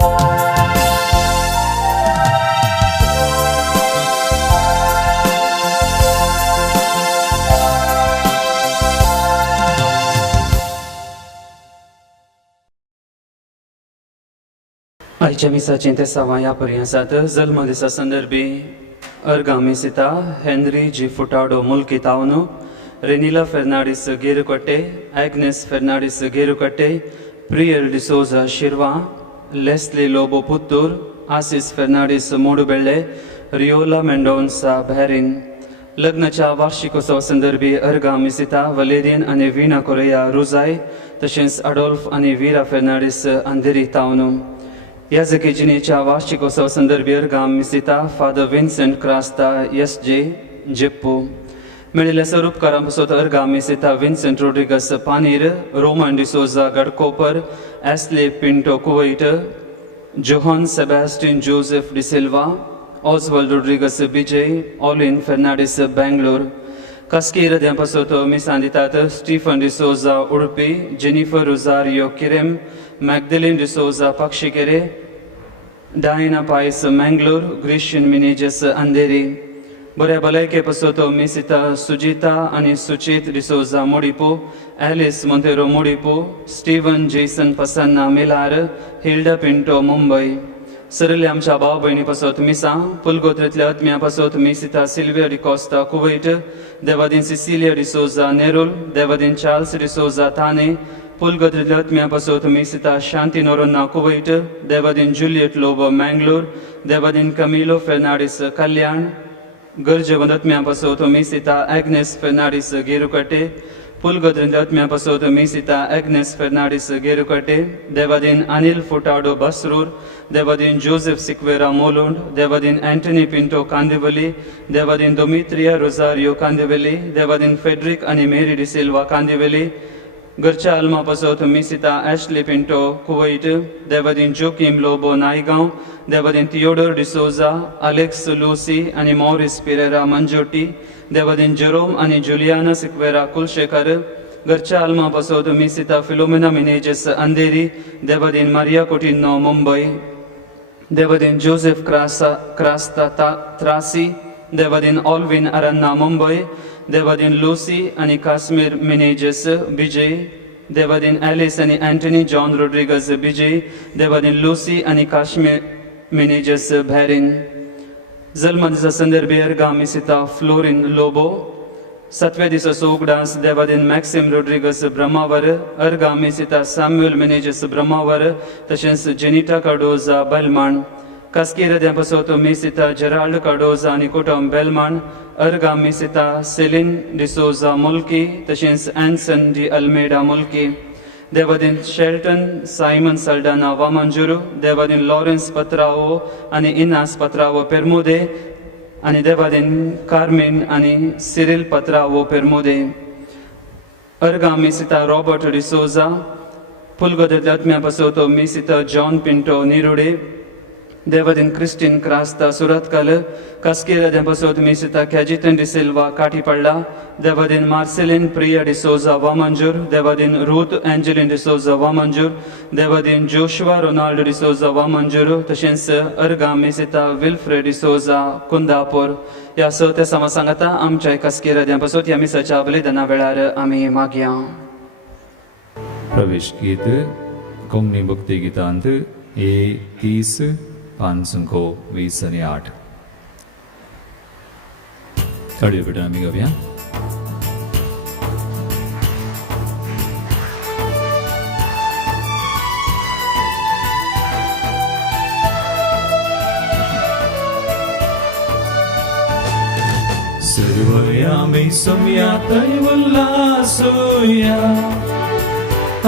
आयच्या मिसाचें ते सवां ह्या पर्यंत जल्म दिसा संदर्भी अर्गामिसिता हेनरी जी फुटाडो मुल्की तावनो Renila Fernandes Gerukatte Agnes Fernandes Gerukatte प्रियर D'Souza Shirva Leslie Lobo Puttur Assis Fernandes Modubelle Riyola Mendonca बॅरिन लग्नाच्या वार्षिकोत्सवा संदर्भी अर्गामिसिता वलेरियन आनी विना कोरेया रुजाय तशेंच अडोल्फ आनी विरा फेर्नांडीस अंधेरी तावनो ह्या जकेजिनेच्या वार्षिकोत्सवा संदर्भी अर्गामिसिता father Vincent Crasta S J. Jeppu मेळिल्ल्या स्वरूपकारां पासत अर्गामिसिता Vincent Rodrigues Panir Roman D'Souza Ghatkopar Ashley Pinto Kuwait Johan Sebastian Joseph D'Silva Oswald Rodrigues Bejai Olin Fernandes Bangalore कास्कीर पासत मिसां दितात Stephen D'Souza Udupi Jennifer Rosario Kirem Magdalene D'Souza Pakshikere Diana Pais Mangalore ग्रिशियन Menezes Andheri बऱ्या भलायके पासत मिसिता सुजिता आनी Suchith D'Souza Mudipu Alice Monteiro Mudipu Steven Jason पसन्ना मिलार हिल्डा पिंटो मुंबई सरले आमच्या भाव भयणी पासत मिसा पुलगोत्रेंतल्या आत्म्या पासत मिसिता सिल्विया डिकोस्ता कुवैट देवादीन सिसिलिया डिसोजा नेरुल देवादीन चार्ल्स डिसोजा थाने पुलगोत्रेंतल्या आत्म्या पासत मिसिता शांती नोरोन्ना कुवैट देवादीन जुलियट लोबो मंगलोर देवादीन कमिलो फेर्नांडीस कल्याण गरजेवंत आत्म्या पासत मिसिता एग्नेस फेर्नांडीस गेरुकट्टे पुलगोत्रेंतल्या आत्म्या पासत मिसिता एग्नेस फेर्नांडीस गेरुकट्टे देवादीन Anil Furtado Basrur Devadin Joseph Sequeira Mulund देवादीन एंटनी पिंटो कांदिवली देवादीन दोमित्रिया रोजारियो कांदिवली देवादीन फेड्रिक आनी मेरी डिसिल्वा कांदिवली घरच्या आल्मा पासत मिसिता एश्ली पिंटो कुवैट देवादीन जोकिम लोबो नायगांव देवादीन थियोडोर डिसोजा अलेक्स लूसी आनी मॉरिस पिरेरा मंजोटी देवादीन जेरोम आनी जुलियाना सिक्वेरा कुलशेखर घरच्या आल्मा पासत मिसिता फिलोमिना मिनेजेस अंधेरी देवादीन मारिया कोटिन्नो मुंबई देवादीन जोसेफ क्रास्ता त्रासी देवादीन ऑल्विन अरन्ना मुंबई देवादीन लूसी आनी Casimir Menezes Bejai Devadin Ellis आनी Antony John Rodrigues Bijay Devadin Lucy आनी काश्मीर मिनेजेस बॅरिन जल्म दिसा संदर्भी अर्गामिसिता फ्लोरिन लोबो सातव्या दिसा सोगडास देवादीन मॅक्सिम रोड्रिगस ब्रह्मावर अर्गामिसिता सॅम्युएल मिनेजेस ब्रह्मावर तशेंच जेनिटा कार्डोजा बेलमांड कास्कीर पासत मिसिता जेराल्ड कार्डोजा आनी कुटुंब बेलमांड अर्गामिसिता सेलिन डिसोजा मुल्की तशेंच एन्सन डी अल्मेडा मुल्की देवादीन शेल्टन सायमन सल्डाना वामंजुरू देवादीन लॉरेन्स पत्रावो आनी इनास पत्रावो पेरमुदे आनी देवादीन कार्मिन आनी सिरिल पत्रावो पेरमुदे अर्गामिसिता रॉबर्ट डिसोजा पुलगोत्रेंतल्या आत्म्या पासत मिसिता जॉन पिंटो निरुडे देवादीन क्रिस्टीन क्रास्ता सुरतकल कास्कीर पासत मिसिता कॅजिटन डिसिल्वा काटीपडला देवादीन मार्सेलिन प्रिया डिसोजा वामंजूर देवादीन रूथ एंजेलिन डिसोजा वामंजूर देवादीन जोशुआ रोनाल्ड डिसोजा वामंजूर तशेंच अर्गामिसिता विल्फ्रेड डिसोजा कुंदापूर ह्या स ते समा सांगता आमच्या कास्कीर पासत ह्या मिसाच्या बलिदाना वेळार आमी मागया प्रवेश गीत कोंकणी भक्ती गितांत A30 520 आणि 8 थोडी वेळ आम्ही गाऊया सर्वयामी सम्यातै उल्हासूया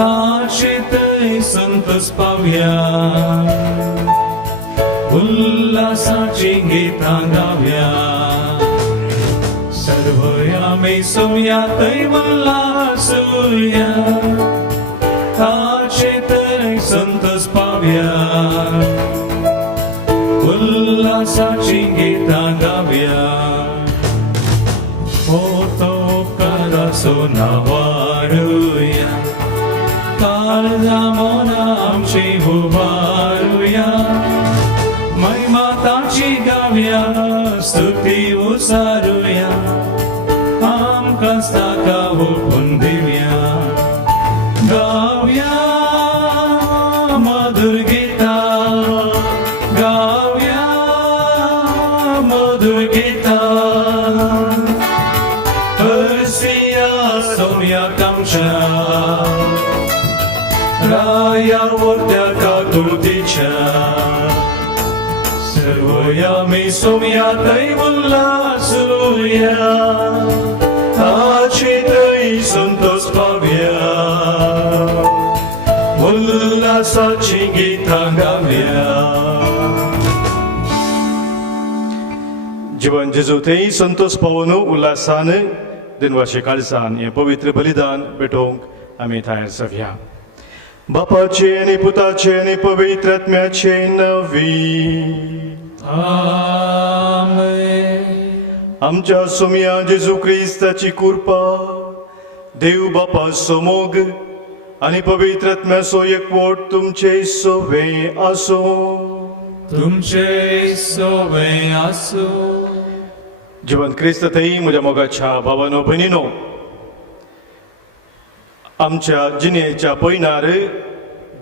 आशेतै संतोष पावया उल्हासाची गीतां गावया सर्वयामी सम्यातै उल्हासूया आशेतै संतोष पावया उल्हासाची गीतां गावया Foto corazona varuya Kalda monam shivu varuya गाऊया महिमा ताची गाऊया स्तुती उसारूया आमकांच ताका ओळखून दिवया गाऊया मधुर गिता गाऊया मधुर गिता हरसिया सोम्याक आमच्या राया वरत्याका तुळतीच्या सर्वयामी सोम्या थंय उल्हासूया ताची थंय संतोष पावया उल्हासाची गितां गावया जीवन जेजू थंय संतोष पावून उल्हासान दिनवाशे काळजान हे पवित्र बलिदान भेटोवंक आमी तयार जावया बापाचे आनी पुताचे आनी पवित्र आत्म्याचे नवी आमच्या सोम्या जेजू क्रिस्ताची कृपा देव बापा सोमोग आनी पवित्र आत्म्याचो एकवट तुमचे सोवे आसो तुमचे सोवे आसो जीवन क्रिस्त थंय म्हज्या मोगाच्या भावानो भयणीनो आमच्या जिणेच्या पयनार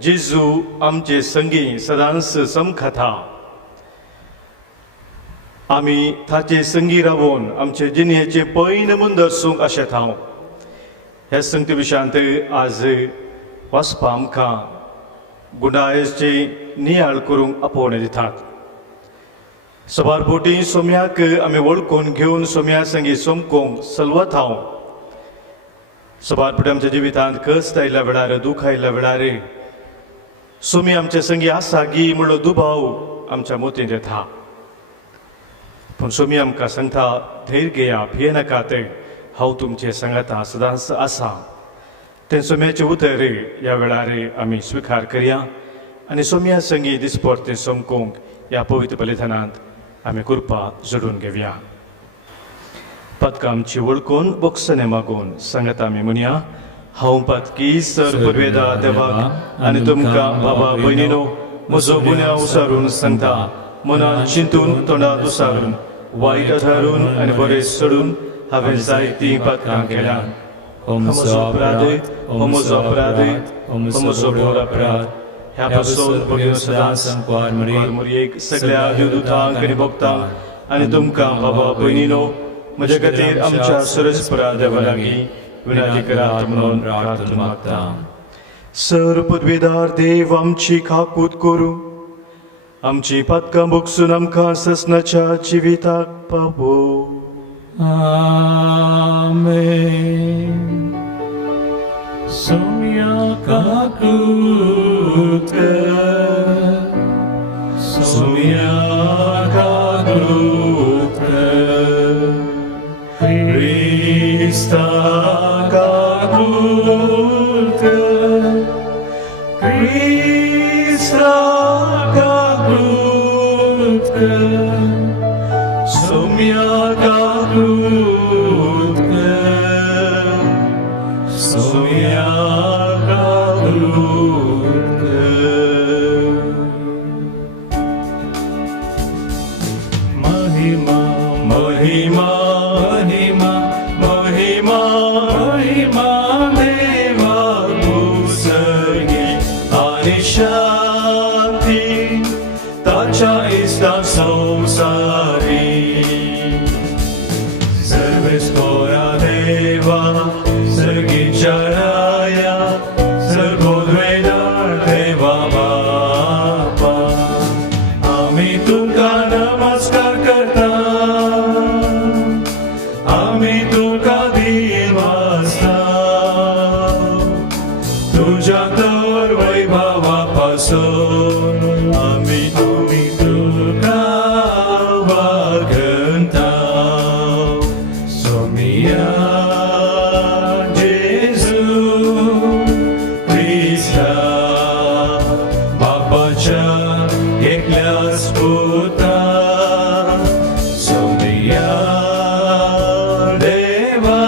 जेजू आमचे संगी सदांच समखता आमी ताचे संगी रावून आमचे जिणेचे पैन मुंदरसूंक आशेत हांव ह्या संगती विशयांत आज वाचपा आमकां गुणायचे नियाळ करूंक आपोवणे दितात सबारपोटी सोम्याक आमी वळखून घेवन सोम्या संगी सोमकोंक सलवत हांव सबारपोटी आमच्या जिवितांत कस्ट आयिल्ल्या वेळार दूख आयिल्ल्या वेळार सोमी आमचे संगी आसा गी म्हणलो दुबाव आमच्या मोतीन येता पूण सोमी आमकां सांगता धैर्य घेया भिये नाकात हांव तुमचे सांगता सदांच आसा तें सोम्याचें उतर ह्या वेळार आमी स्विकार करया आनी सोम्या संगी दिसपरते सोमकोंक ह्या पवित्र बलिदानांत आमी कृपा जोडून घेवया पदकां आमची वळखून बोक्सने मागून सांगता आमी म्हणया हांव पदकी सर्ववेदा देवाक आनी तुमकां बाबा भयणीनो म्हजो गुन्यांव उसारून सांगता मनान चिंतून तोंडांत उसारून वायट धारून आनी बरें सोडून हांवें जायतीं पदकां केल्यात हो म्हजो अपराध हो म्हजो अपराध हो म्हजो घोर अपराध ह्या पासून भगिनो सदांच मुरयेक सगळ्या देवदूतांक आनी भक्तांक आनी तुमकां बाबा भयणीनो म्हजे खातीर आमच्या सरस्परा देवा लागीं विनंती करात म्हणून प्रार्थना मागता सर पदवीदार देव आमची खाकूत करूं आमची पदकां भोगसून आमकां ससनाच्या जिविताक पावो आमेन सोम्या काकूत सोम्या काकूत क्रिस्ता काकूत क्रिस्ता काकूत सोम्या काकूत सोम्या काकूत महिमा महिमा महिमा महिमा महिमा देवा पुसगी आणि शांती ताच्या इष्टा संसारी सर्वेस्परा देवा सर्गीच्या राया सर्वोद्वेदार देवा बापा आम्ही तुमका नमस्कार करता आम्ही तुका दिन वाजता तुझ्या तर वैभवापासून आम्ही तुम्ही तुका वागणता सोम्या जेजू क्रिस्ता बापाच्या एकल्याच पुता सोम्या देवा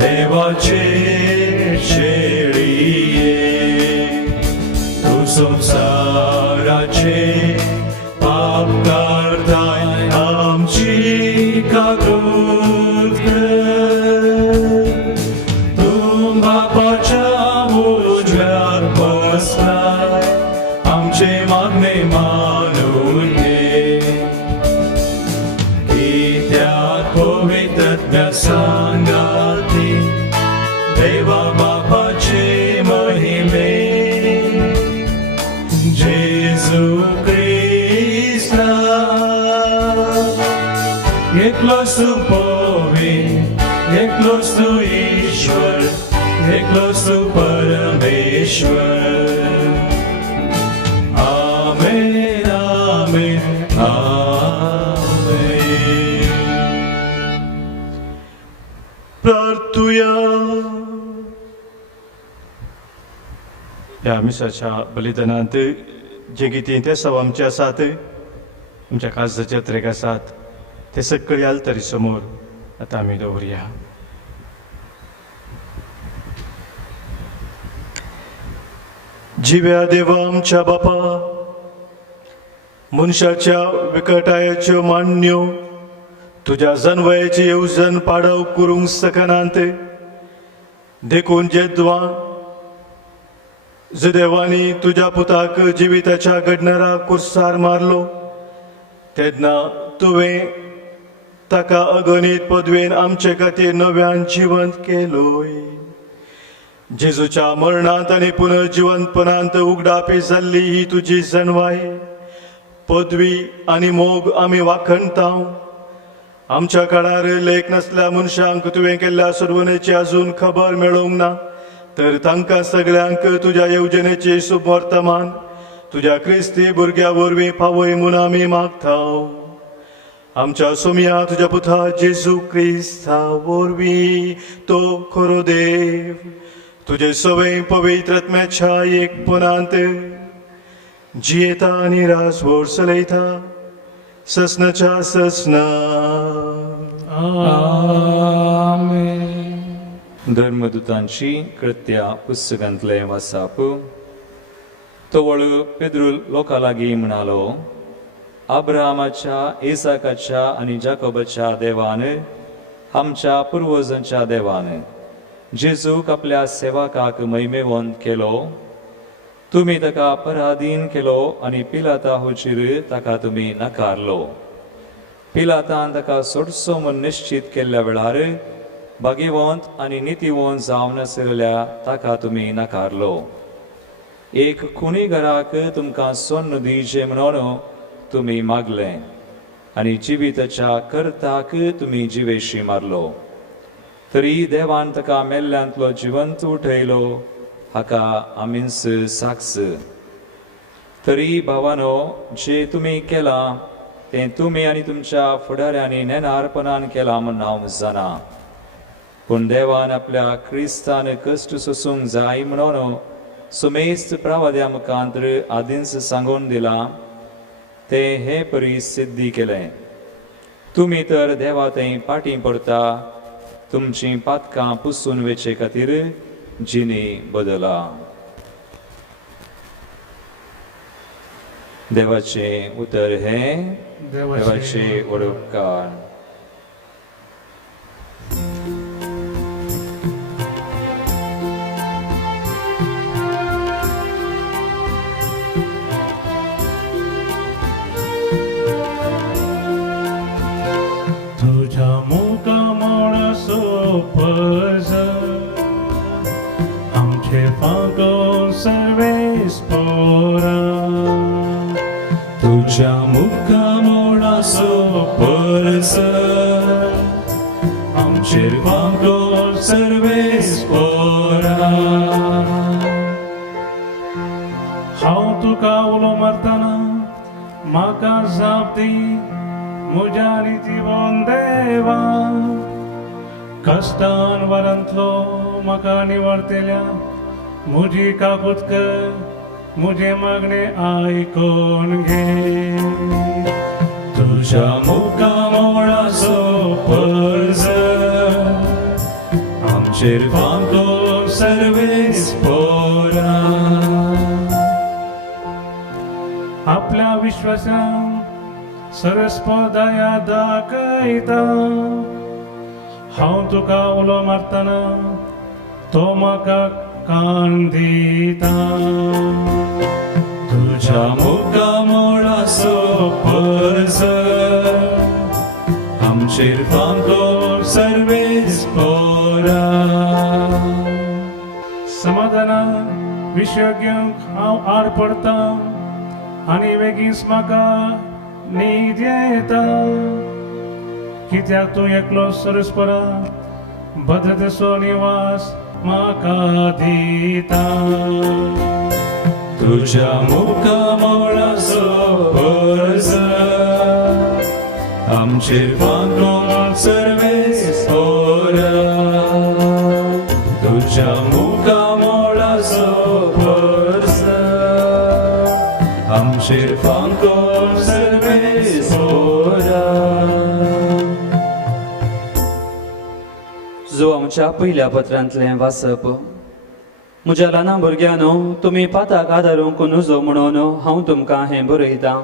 देवाचे शेळिये तू संसार आमचे मागणे मानून घे की त्यात पवित्रत्व सांगाती देवा बापाचे महिमे जेजू ख्रिस्ता एकलोच तू पवित्र एकलोच तू ईश्वर एकलोच तू परमेश्वर आमेन आमेन आमेन प्रार्थूया. ह्या मिसाच्या बलिदानांत जे कितें ते सव आमचे आसात आमच्या काळजाचे यात्रेक आसात ते सगळे आलतरी समोर आतां आमी दवरया. जिव्या देवा आमच्या बापा, मनशाच्या विकटायाच्यो मान्यो तुज्या जनवयाची येवजण पाडव करूंक सकनांत देखून जेद्वा देवानी तुज्या पुताक जिविताच्या घडणारा कुर्सार मारलो तेन्ना तुवें ताका अगणित पदवेन आमचे खातीर नव्यान जिवंत केलोय. जेजूच्या मरणांत आनी पुनर्जिवंतपणांत उगडापी जाल्ली ही तुजी जणवाय पदवी आनी मोग आमी वाखणटाव. आमच्या काळार लेख नसल्या मनशांक तुवें केल्ल्या सोडवणेची अजून खबर मेळोवंक ना, तर तांकां सगळ्यांक तुज्या येवजणेची शुभ वर्तमान तुज्या क्रिस्ती भुरग्या वरवीं पावय म्हूण आमी मागताव. आमच्या सोम्या तुज्या पुता जेजू क्रिस्ता वरवीं तो खरो देव तुजे सवय पवित्रत्म्याच्या एकपणांत जियेता आनी रासभर चलयता ससनाच्या ससना. धर्मदूतांची कृत्या पुस्तकांतले वाचप. तो वळू पेद्रू लोकां लागीं म्हणालो, अब्राहमाच्या, इसाकाच्या आनी जाकोबाच्या देवान, आमच्या पुर्वजांच्या देवान जेजूक आपल्या सेवकाक महिमेवंत केलो. तुमी ताका पराधीन केलो आनी पिलाता हुचीर ताका तुमी नाकारलो. पिलातान ताका सोडचो म्हूण निश्चित केल्ल्या वेळार भाग्यवंत आनी नितीवंत जावन नाशिल्ल्या ताका तुमी नाकारलो. एक खुनीघराक तुमकां सोन्न दिवचें म्हणून तुमी मागले आनी जिविताच्या कर्ताक तुमी जिवेशी मारलो. तरी देवान ताका मेल्ल्यांतलो जिवंत उठयलो हाका आमीच साक्ष. तरी भावानो, जे तुमी केलां तें तुमी आनी तुमच्या फुडाऱ्यांनी नेनारपणान केलां म्हूण हांव जाणा. पूण देवान आपल्या क्रिस्तान कश्ट सोसूंक जाय म्हणून सुमेस्त प्रवाद्या मुखांतर आदींच सांगून दिलां ते हे परी सिद्धी केलें. तुमी तर देवा थंय पाटी पडटा तुमची पातकां पुसून वेचे खातीर जिणी बदला. देवाचे उतर हे देवाचे उपकार. तुझ्या मुखामोळ सोपज आमचे पागो सर्वेस पोरा. तुझ्या मुखामोळ सोपज आमचे पागो सर्वेस पोरा. हांव तुका उलो मारतना म्हाका जाप दी म्हज्या नितीवन देवा. कश्टान वरांतलो म्हाका निवडतेल्या म्हजी काबूत कर, म्हजे मागणे आयकोन घे. तुझ्या मुखामोळाचो पर्ज आमचेर फांको सर्वेस पोरा. आपल्या विश्वासान सरस्पदया दाखयता. हांव तुका उलो मारतना तो म्हाका कान दिता. तुझ्या तुझ्या मुखामोळाचो पर्स आमचेर फांको सर्वेस पोरा समाधाना विशय घेवंक हांव आड पडता आनी वेगीस म्हाका न्हीद येता कित्याक तूं एकलो सरस्परा भद्रतेचो निवास म्हाका दिता तुझ्या मुखामोळाचो पर्स आमचेर फांको सर्वेस पोरा तुझ्या मुखामोळाचो पर्स आमचेर फांको सर्वेस पोरा जो आमच्या पहिल्या पत्रांतलें वाचप. म्हज्या ल्हान भुरग्यांनो, तुमी पाताक आदारूंक नजो म्हणून हांव तुमकां हें बरयतां.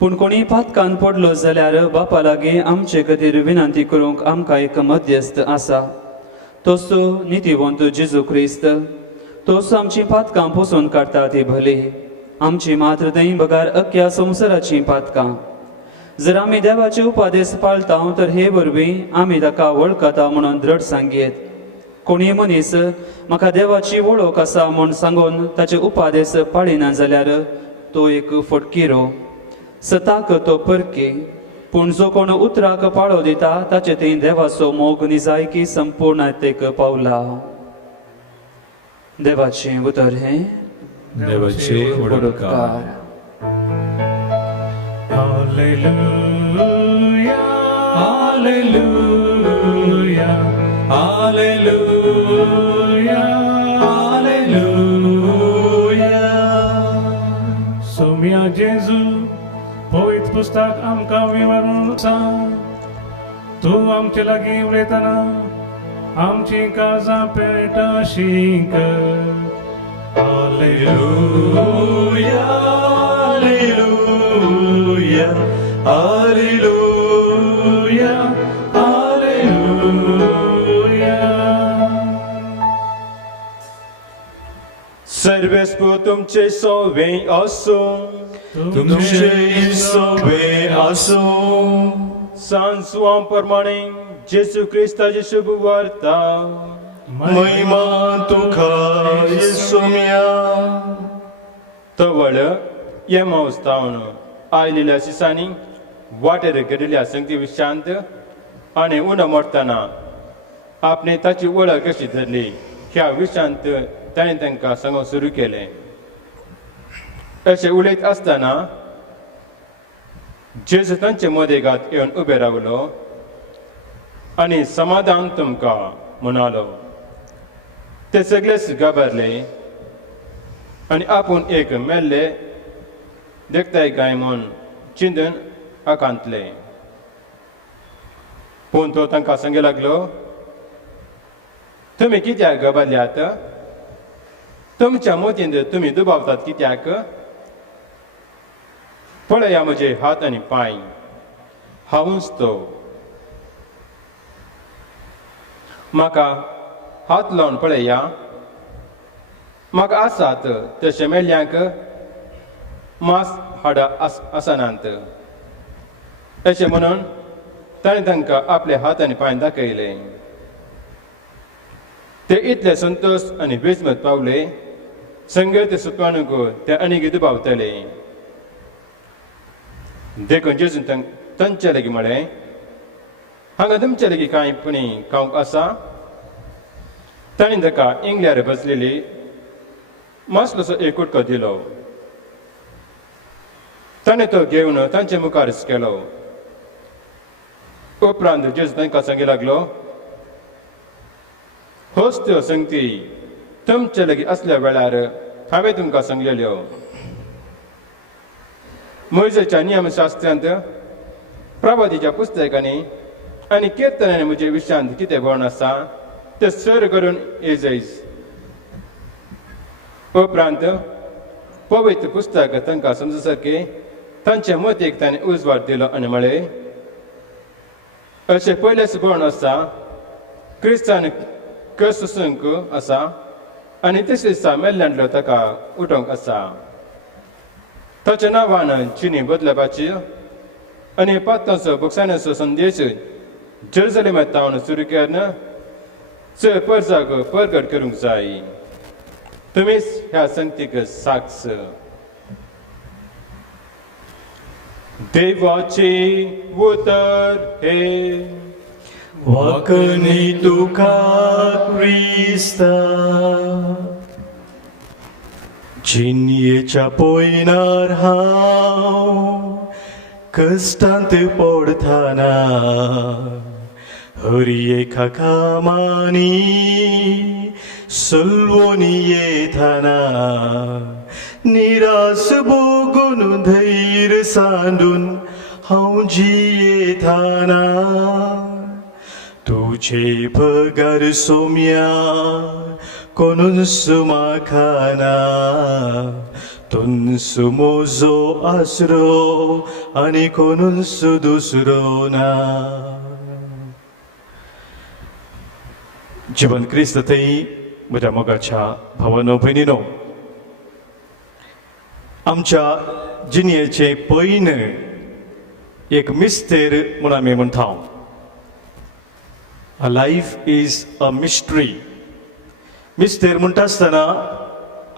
पूण कोणी पातकान पडलो जाल्यार बापा लागीं आमचे खातीर विनंती करूंक आमकां एक मध्यस्थ आसा, तोच नितीवंत जेजू क्रिस्त. तोच आमची पातकां पुसून काडटा ती भली, आमची मात्र दैवगार अख्ख्या संवसाराची पातकां. जर आमी देवाचे उपादेश पाळटा तर हे वरवीं आमी ताका वळखता म्हणून दृढ सांगयेत. कोणी मनीस म्हाका देवाची वळख आसा म्हूण सांगून ताचे उपादेश पाळिना जाल्यार तो एक फटकिरो, सताक तो परकी. पूण जो कोण उतराक पाळो दिता ताचे थंय देवाचो मोग निजायकी संपूर्णतेक पावला. देवाचें उतर हें. देवाचे उडकार. Hallelujah, hallelujah, hallelujah, hallelujah. Saumya जेजू पवित्र पुस्तक आमकां विवरून सांग. तूं आमचे लागीं उलयतना आमची काळजां पेटशींक. Hallelujah, hallelujah, hallelujah, hallelujah. सर्वेस्पो तुमचे सोवे असो, तुमचे सोवे असो. सांसवां प्रमाणे जेसू क्रिस्ताची शुभ वार्ता महिमा तुका येसुम्या. तवळ येमावस्तावन आयलेल्या शिसांनी वाटेर गेलेल्या संगती विशांत आनी उणो मोडटना आपणे ताची वळख कशी धरली ह्या विशांत ताणें तांकां सांगूंक सुरू केलें. अशें उलयत आसतना जेजू तांचे मदेगांत येवन उबे रावलो आनी समाधान तुमकां म्हणालो. ते सगळेच घाबरले आनी आपूण एक मेल्ले देखताय काय म्हूण चिंतून आकांतले. पूण तो तांकां सांगूंक लागलो, तुमी कित्याक घाबरल्यात? तुमच्या मोतींत तुमी दुबावतात कित्याक? पळया म्हजे हात आनी पांय, हांवूच तो. म्हाका हात लावन पळया. म्हाका आसात तशे मेल्ल्यांक मांस हाडां आसनात. अशें म्हणून ताणें तांकां आपले हात आनी पांय दाखयले. ते इतले संतोश आनी बेजमत पावले, संगत सुटवानूक ते आनीक दुबावतले. देखून जेजून तांचे लागीं म्हळें, हांगा तुमचे लागीं कांय पुणी खावंक आसा? ताणें ताका इंगल्यार बसलेली मासलोसो एक कुडको दिलो. ताणें तो घेवन तांचे मुखार केलो. उपरांत जेजू तांकां सांगूंक लागलो, होच त्यो संगती तुमचे लागीं असल्या वेळार हांवें तुमकां सांगलेल्यो. मोइजेच्या नियमशास्त्रांत, प्रवादीच्या पुस्तकांनी आनी किर्तनांनी म्हजे विशयांत कितें बरोवन आसा ते सर करून येजयस. उपरांत पवित्र पुस्तक तांकां समजूसारके तांचे मतीक ताणें उजवाड दिलो आनी म्हळें, अशें पयलेच बरोवन आसा, क्रिस्तान कसुसूंक आसा आनी तिसरे दिसा मेल्ल्यांतलो ताका उठोवंक आसा. ताच्या नांवान चिनी बदलपाची आनी पातांचो बक्षांचो संदेश जेरुसलेमांत तावन सुरू केन्ना चड परजाक परगट करूंक जाय. तुमीच ह्या संगतीक साक्ष. देवाचे उतर हे वाकणी तुका क्रिस्ता जिन्येच्या पयनार हांव कश्टांत पडताना हरएका कामांनी सलवोनी येताना निराश भोगून धैर्य सांडून हांव जियेताना तुझे पगार सोम्या कोणूच म्हाका तुनस मोजो आसरो आनी कोणूच दुसरो ना. जीवन क्रिस्त थंय म्हज्या मोगाच्या भावानो भयणीनो, आमच्या जिणेचे पैन एक मिस्तेर म्हूण आमी म्हणटा. A life is a mystery. मिस्तेर म्हणटा आसतना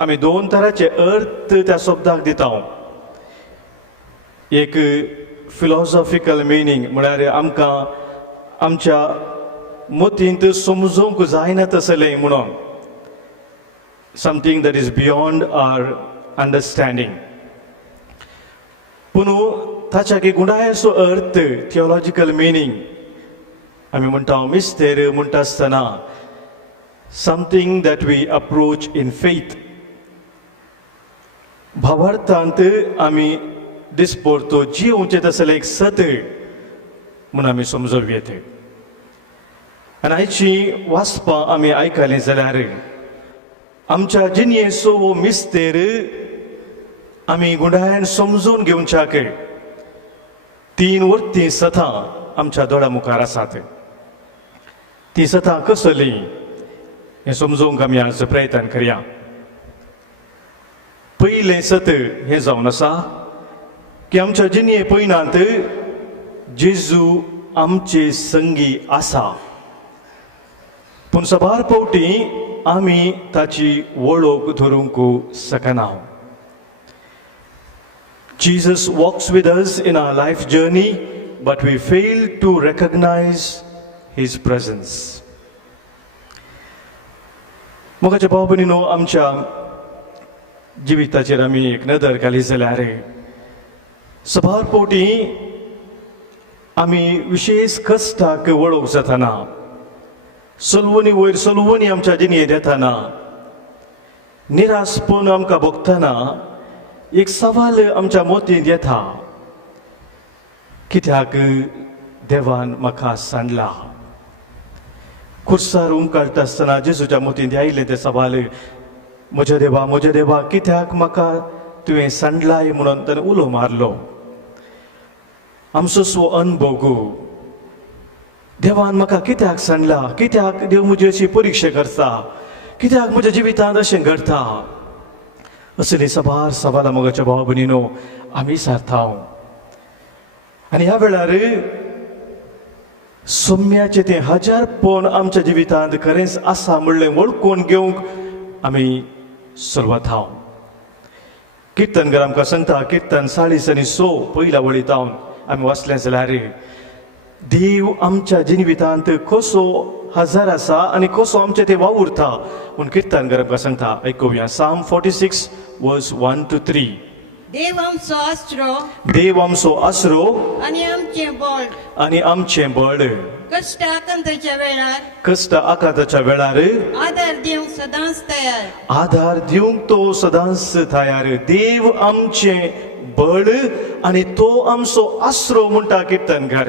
आमी दोन तरांचे अर्थ त्या शब्दाक दिता. एक फिलॉसॉफिकल मिनींग म्हळ्यार आमकां आमच्या मतींत समजूंक जायना तसलें म्हणून, something that is beyond our understanding. पूण ताच्या एक गुणायचो अर्थ थियोलॉजिकल मिनींग आमी म्हणटा मिस्तेर म्हणटा आसतना something that we approach in faith. भावार्थांत आमी दिसपरतो जिवचे तसलें एक सत म्हूण आमी समजूं येता. आनी आयची वाचपां आमी आयकलीं जाल्यार आमच्या जिणेचो हो मिस्तेर आमी गुंडाळ्यान समजून घेवच्याक 3 वर्ती सतां आमच्या दोळ्या मुखार आसात. ती सतां कसली हें समजूंक आमी आज प्रयत्न करया. पयलें सत हें जावन आसा की आमच्या जिणे पयनांत जेजू आमचे संगी आसा, पूण सबार फावटी आमी ताची वळख धरूंक शकना. Jesus walks with us in our life journey, but we fail to recognize His presence. मोगाच्या भाव भयणीनो, आमच्या जिविताचेर आमी एक नदर घाली जाल्यार सबार फावटी आमी विशेष कश्टाक वळख जाताना, सलवणी वयर सलवणी आमच्या जिणेंत येताना, निराशपण आमकां भोगतना एक सवाल आमच्या मतींत येता, कित्याक देवान म्हाका सांडला. खुर्सार उमळटा आसतना जेजूच्या मतींत आयिल्ले ते सवाल, म्हज्या देवा कित्याक म्हाका तुवें सांडलाय म्हणून ताणें उलो मारलो. आमचो स्व अनुभव, देवान म्हाका कित्याक सांडला, कित्याक देव म्हजी अशी परिक्षा करता, कित्याक म्हज्या जिवितांत अशें घडटा, असलीं सबार सवालां मोगाच्या भाव भयणीनो आमी सारता. आनी ह्या वेळार सोम्याचें तें हजारपण आमच्या जिवितांत खरेंच आसा म्हणलें वळखून घेवंक आमी सुरवात हांव. किर्तनकार आमकां सांगता, किर्तन 40:6 पयल्या वळींतावन आमी वाचलें जाल्यार देव आमच्या जिवितांत कसो हजर आसा आनी कसो आमचें तें वावुरता म्हूण किर्तनकार आमकां सांगता. आयकुया Psalm 46 verse 1 to 3. देव आमचो आसरो आनी आमचें बळ कश्ट आकांताच्या वेळार आधार दिवंक तो सदांच तयार. देव आमचें बळ आनी तो आमचो आसरो म्हणटा किर्तनकार.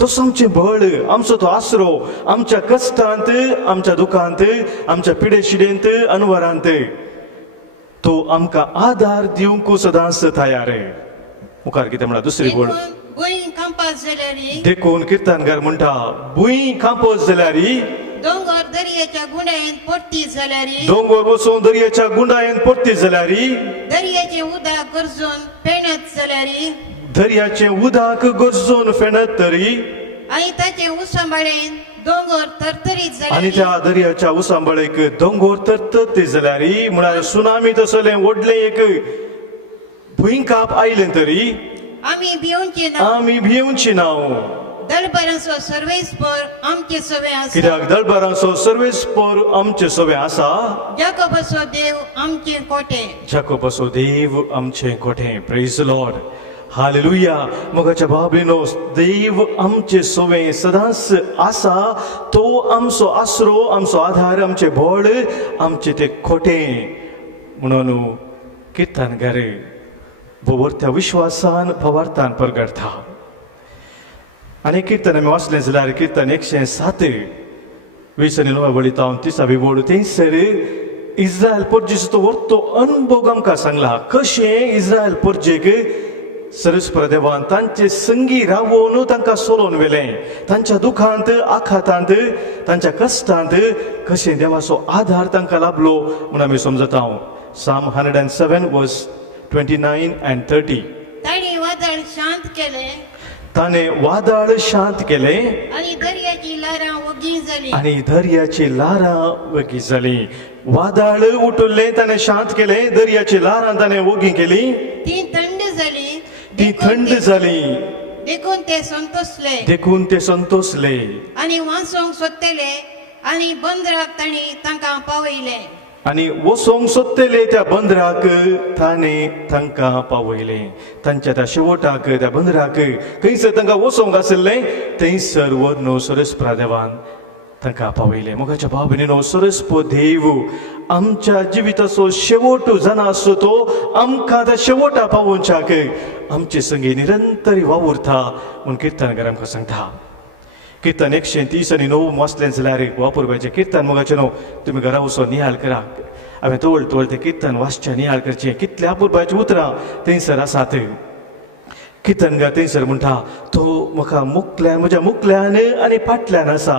तसो आमचें बळ, आमचो तो आसरो आमच्या कश्टांत, आमच्या दुखांत, आमच्या पिडेशिडेंत, अनवरांत तो आमकां आधार दिवंक सदांच तयार. मुखार कितें म्हणटा दुसरी गोड देखून किर्तनकार म्हणटा, भुंय कांपत जाल्यार, दोंगर दर्याच्या गुंडायेन परती जाल्यार, दोंगर वचून दर्याच्या गुंडायेन परती जाल्यार, दर्याचें उदक गरजून पेणत जाल्यारी दर्याचे उदक गरजून फेणत तरी आनी ताचे उसंबाळेन दोंगर तरतरीत आणि जाल्यारी त्या दर्याच्या उसांबळेक दोंगोर तरतत जाल्यारी म्हळ्यार सुनामी तसले व्हडले एक भुंयकाप आयले तरी आमी भिवूंचे ना आमी भिवूंची नाव दळबरांचो सर्वेस्पर आमचे सवे आसा कित्याक दळबारांचो सर्वेस्पर आमचे सवे आसा जाकोबाचो देव आमचे कोटे जाकोबाचो देव आमचे कोठे प्रेज लॉर्ड हालेलुया मोगाच्या बाबलीनो देव आमचे सोवे सदांच आसा तो आमचो आसरो आमचो आधार आमचे बळ आमचे ते खोटे म्हणून किर्तनगार भोवरत्या विश्वासान फवारतान परगडता आनी किर्तन आमी वाचलें जाल्यार किर्तन 107 20 आनी 9 वळीतावन 30 बोड थंयसर इस्रायल पोरजेचो तो व्हडलो अनुभव आमकां सांगला कशें इस्रायल पोरजेक सरस्पर देवान तांचे संगी रावून तांकां सोडून व्हेलें तांच्या दुखांत आखातांत तांच्या कश्टांत कशें देवाचो आधार तांकां लाभलो म्हूण आमी समजता Psalm 107 verse 29 and 30 ताणी वादळ शांत केले ताणें वादळ शांत केलें आनी दर्याची लारां ओगी जाली आनी दर्याची लारां वगी जाली वादळ उठुल्लें ताणें शांत केलें दर्याची लारां ताणें ओगी केली ती थंड जाली ती थंड जाली देखून ते संतोषले देखून ते संतोषले आनी वाचोंक सोदतेले आनी बंदराक ताणी तांकां पावयले आनी वसोंक सोदतेले त्या बंदराक ताणें तांकां पावयले तांच्या त्या शेवटाक त्या बंदराक खंयसर तांकां वसोंक आसलें थंयसर व्हरून सरस्परा देवान तांकां पावयले मोगाच्या भाव भयणीनो सरस्प देव आमच्या जिविताचो शेवट जाना आसतो तो आमकां त्या शेवटा पावोवच्याक आमचे संगी निरंतर वावुरता म्हूण किर्तनकार आमकां सांगता किर्तन 130 आनी 9 वाचलें जाल्यार वापुरबाचें किर्तन मोगाचें न्हू तुमी घरा वचून नियाळ करा हांवें तवळ तवळ तें किर्तन वाचचें नियाळ करचें कितल्या अपुरबाचीं उतरां थंयसर आसात किर्तनकार थंयसर म्हणटा तो म्हाका मुखल्यान म्हज्या मुखल्यान आनी फाटल्यान आसा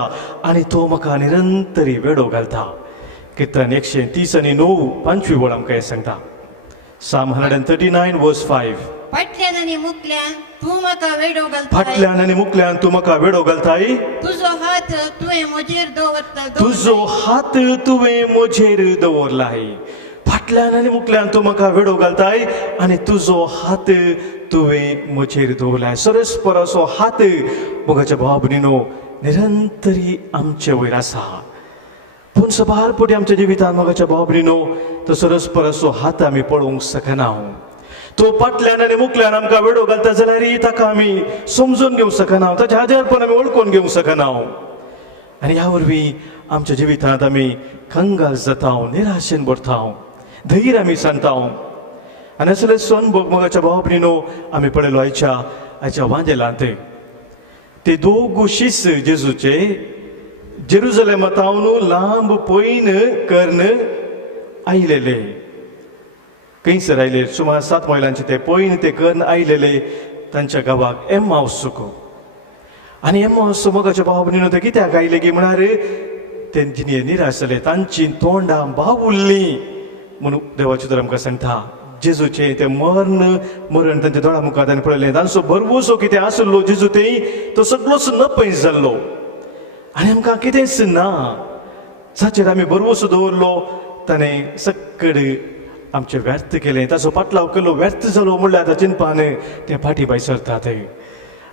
आनी तो म्हाका निरंतरी वेडो घालता किर्तन 130 आनी 9 5 वळ आमकां हें सांगता Psalm 139 verse 5 फाटल्यान आनी मुखल्यान तूं म्हाका वेडो घालताय फाटल्यान आनी मुखल्यान तूं म्हाका वेडो घालताय तुजो हात तुवें म्हजेर दवरता तुजो हात तुवें म्हजेर दवरलाय फाटल्यान आनी मुखल्यान तूं म्हाका वेडो घालताय आनी तुजो हात तुवें म्हजेर दवरलाय सरस्पराचो हात मोगाच्या भाव भयणीनो निरंतरी आमचे वयर आसा पूण सबारपटी आमच्या जिवितांत मोगाच्या भाव भयणीनो तो सरस्पराचो हात आमी पळोवंक शकना तो फाटल्यान आनी मुखल्यान आमकां वेडो घालता जाल्यार ताका आमी समजून घेवंक शकना ताचें आजारपण आमी वळखून घेवंक शकना आनी ह्या वरवीं आमच्या जिवितांत आमी कंगाल जाता निराशेन भरता धैर्य आमी सांगता आनी असले सण मोगाच्या भाव भयणीनो आमी पळयलो आयच्या वांजेलांत ते दोग शिस जेजूचे जेरुजलेमांतावन लांब पयन कर्ण आयलेले खंयसर आयले सुमार 7 मैलांचे ते पयन ते कर्ण आयलेले तांच्या गांवाक एम्माउसूक आनी एम्माउस मोगाच्या भाव भयणीनो ते कित्याक आयले की म्हळ्यार तेंची निराश जाले तांची तोंडां बावुल्लीं म्हणून देवाचे तर आमकां सांगता जेजूचे ते मरण तांच्या दोळा मुखार ताणें पळयलें तांचो भरवूसो कितें आसलो जेजू थंय तो सगळोच नपयस जाल्लो आनी आमकां कितेंच ना जाचेर आमी भरवूसो दवरलो ताणें सक्कड आमचें व्यर्थ केलें ताचो पाटलाव केलो व्यर्थ जालो म्हणल्यार आतां चिंतपान ते फाटी भायर सरतात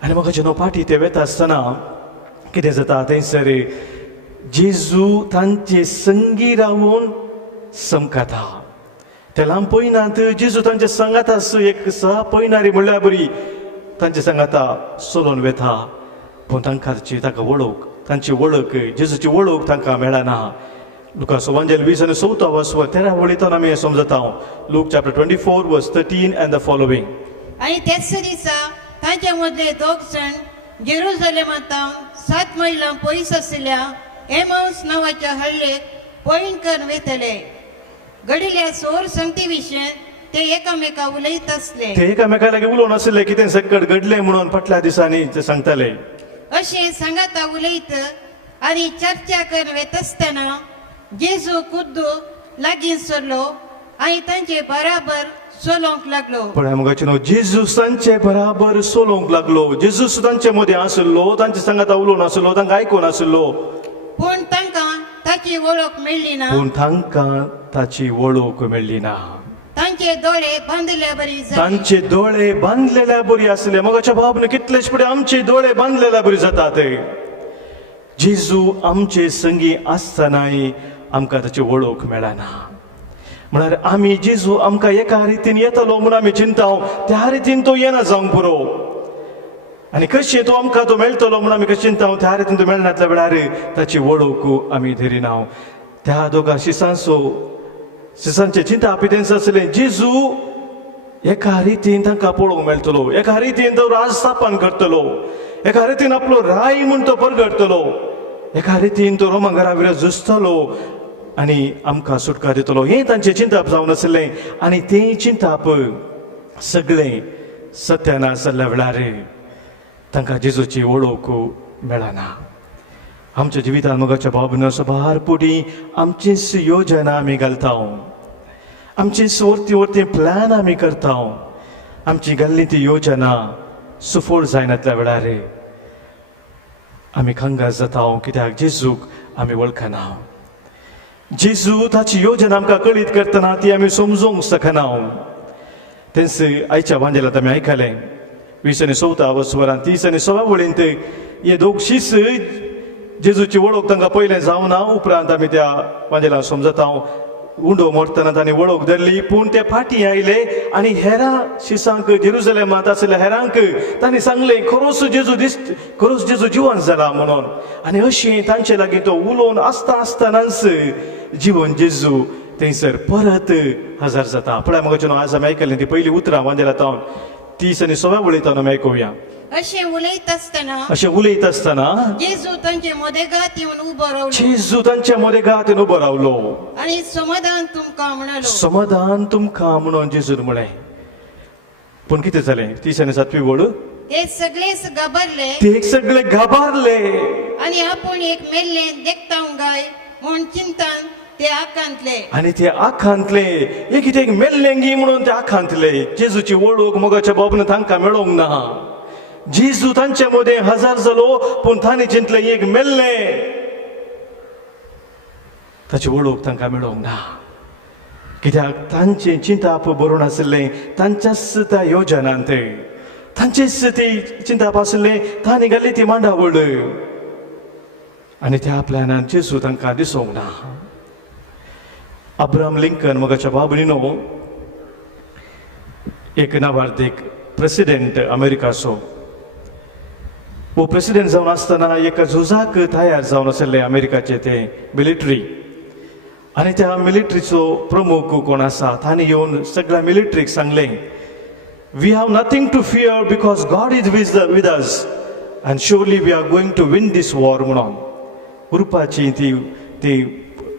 आनी म्हाका जेन्ना फाटी ते वेता आसतना कितें जाता थंयसर जेजू तांचे संगी रावून समकाता ते लांब पळयनात जेजू तांच्या सांगातास एक पळयणारी म्हणल्यार बरी तांच्या सांगाता सोलोन वेता पूण तांकां ताका वळख तांची वळख जेजूची वळख तांकां मेळना Lucas Evangel 20 and 7 verse 13 वळीतान आमी हें समजता Luke chapter 24 verse 13 and the following आनी त्याच दिसा तांचे मदले दोग जाण जेरुजलेमांतावन 7 मैलां पयस आशिल्ल्या एमाउस नांवाच्या हळ्ळेक पयन करून वेतले घडिल्ल्या सोर संगती विशीं ते एकामेका उलयत आसले ते एकामेका लागीं उलोवन आसले कितें सक्कड घडलें म्हणून फाटल्या दिसांनी ते सांगताले अशें सांगाता उलयत आनी चर्चा करून वेत आसतना जेजू खुद्द लागीं सरलो आनी तांचे बराबर सोलोंक लागलो. पण मुगाचे न्हू जेजूस तांचे बराबर सोलोंक लागलो. जेजूस तांचे मदें आसलो, तांचे सांगात उलोवन आसलो, तांकां आयकून आसलो, पूण तांकां ताची वळख मेळ्ळी ना. पूण तांकां ताची वळख मेळ्ळी ना. तांचे दोळे बांदले बरी जाले. तांचे दोळे बांदलेल्या बरी आसले. मोगाच्या भावने कितलेच फुडें आमचे दोळे बांदलेल्या बरी जातात. जेजू आमचे संगी आसतनाय आमकां ताची वळख मेळना. म्हळ्यार आमी जेजू आमकां एका रितीन येतलो म्हूण आमी चिंताव, त्या रितीन तो येना जावंक पुरो. आनी कशें तो आमकां तो मेळटलो म्हूण आमी कशें चिंताव, त्या रितीन तो मेळनातल्या वेळार ताची वळख आमी धरिनाव. त्या दोगा शिसांचे चिंता पितेन्स आसलें. जेजू एका रितीन तांकां पळोवंक मेळटलो, एका रितीन तो राज स्थापन करतलो, एका रितीन आपलो राय म्हूण तो परगडतलो, एका रितीन तो रोमांगरा विरोध झुजतलो आनी आमकां सुटका दितलो. हें तांचें चिंतप जावन आसलें. आनी तें चिंतप सगळें सत्यानाश जाल्ल्या वेळार तांकां जेजूची वळख मेळना. आमच्या जिवितांत मोगाच्या भावना सबार पुडी आमचीच योजना आमी घालता, आमचीच वरती प्लॅन आमी करता. आमची घाल्ली ती योजना सुफोळ जायनातल्या वेळार आमी खंगास जाता, कित्याक जेजूक आमी वळखना. जेजू ताची योजना आमकां कळीत करतना ती आमी समजूंक शकना. तेंच आयच्या वांजेलांत आमी आयकलें 20:14 वरान 30:16 वळींत हे दोगशीच जेजूची वळख तांकां पयलें जावना. उपरांत आमी त्या वांजेलांत समजता उंडो मोडटना तांणी वळख धरली, पूण ते फाटीं आयले आनी हेरां शिसांक जेरुसलेमांत आसलेल्या हेरांक तांणी सांगलें खरोच जेजू जिवंत जाला म्हणून. आनी अशें तांचे लागीं तो उलोवन आसतनाच जिवन जेजू थंयसर परत हजर जाता. पळय मगाचे न्हू आज आमी आयकलें ती पयलीं उतरां वांजेलांत 30:16 वळयतावन आमी आयकुया. अशें उलयत आसतना जेजू तांचे मदेगांत येवन उबो रावलो. जेजू तांचे मदेगांत येवन उबो रावलो आनी समाधान तुमकां म्हणलो. समाधान तुमकां म्हणून जेजून म्हळें. पूण कितें जालें 30:7 वळ हे सगळेच घाबरले ते सगळे घाबरले आनी आपूण एक मेल्लें देखतां गाय म्हूण चिंतान ते आकांतले. आनी ते आखांतले एक कितें मेल्लें म्हणून ते आखांतले. जेजूची वळख मोगाच्या बाबून तांकां मेळोंक ना. जेजू तांचे मदें हजर जालो, पूण तांणी चिंतलें एक मेल्लें, ताची वळख तांकां मेळोंक ना. कित्याक तांचें चिंतप बरोवन आसलें तांच्याच त्या योजनांत, तांचेच ती चिंतप आसलें, तांणी घाल्ली ती मांडावळ आनी त्या प्लॅनान जेजू तांकां दिसूंक ना. अब्राहम लिंकन मोगाच्या बाबुलीनो एक नावार्थीक प्रेसिडेंट अमेरिकाचो. वो प्रेसिडेंट जावन आसतना एका झुजाक तयार जावन आसले अमेरिकाचे ते मिलिटरी. आनी त्या मिलिटरीचो प्रमुख कोण आसा तांणी येवन सगळ्या मिलिटरीक सांगलें we have nothing to fear because God is with us and surely we are going to win this war म्हणून उरपाची ती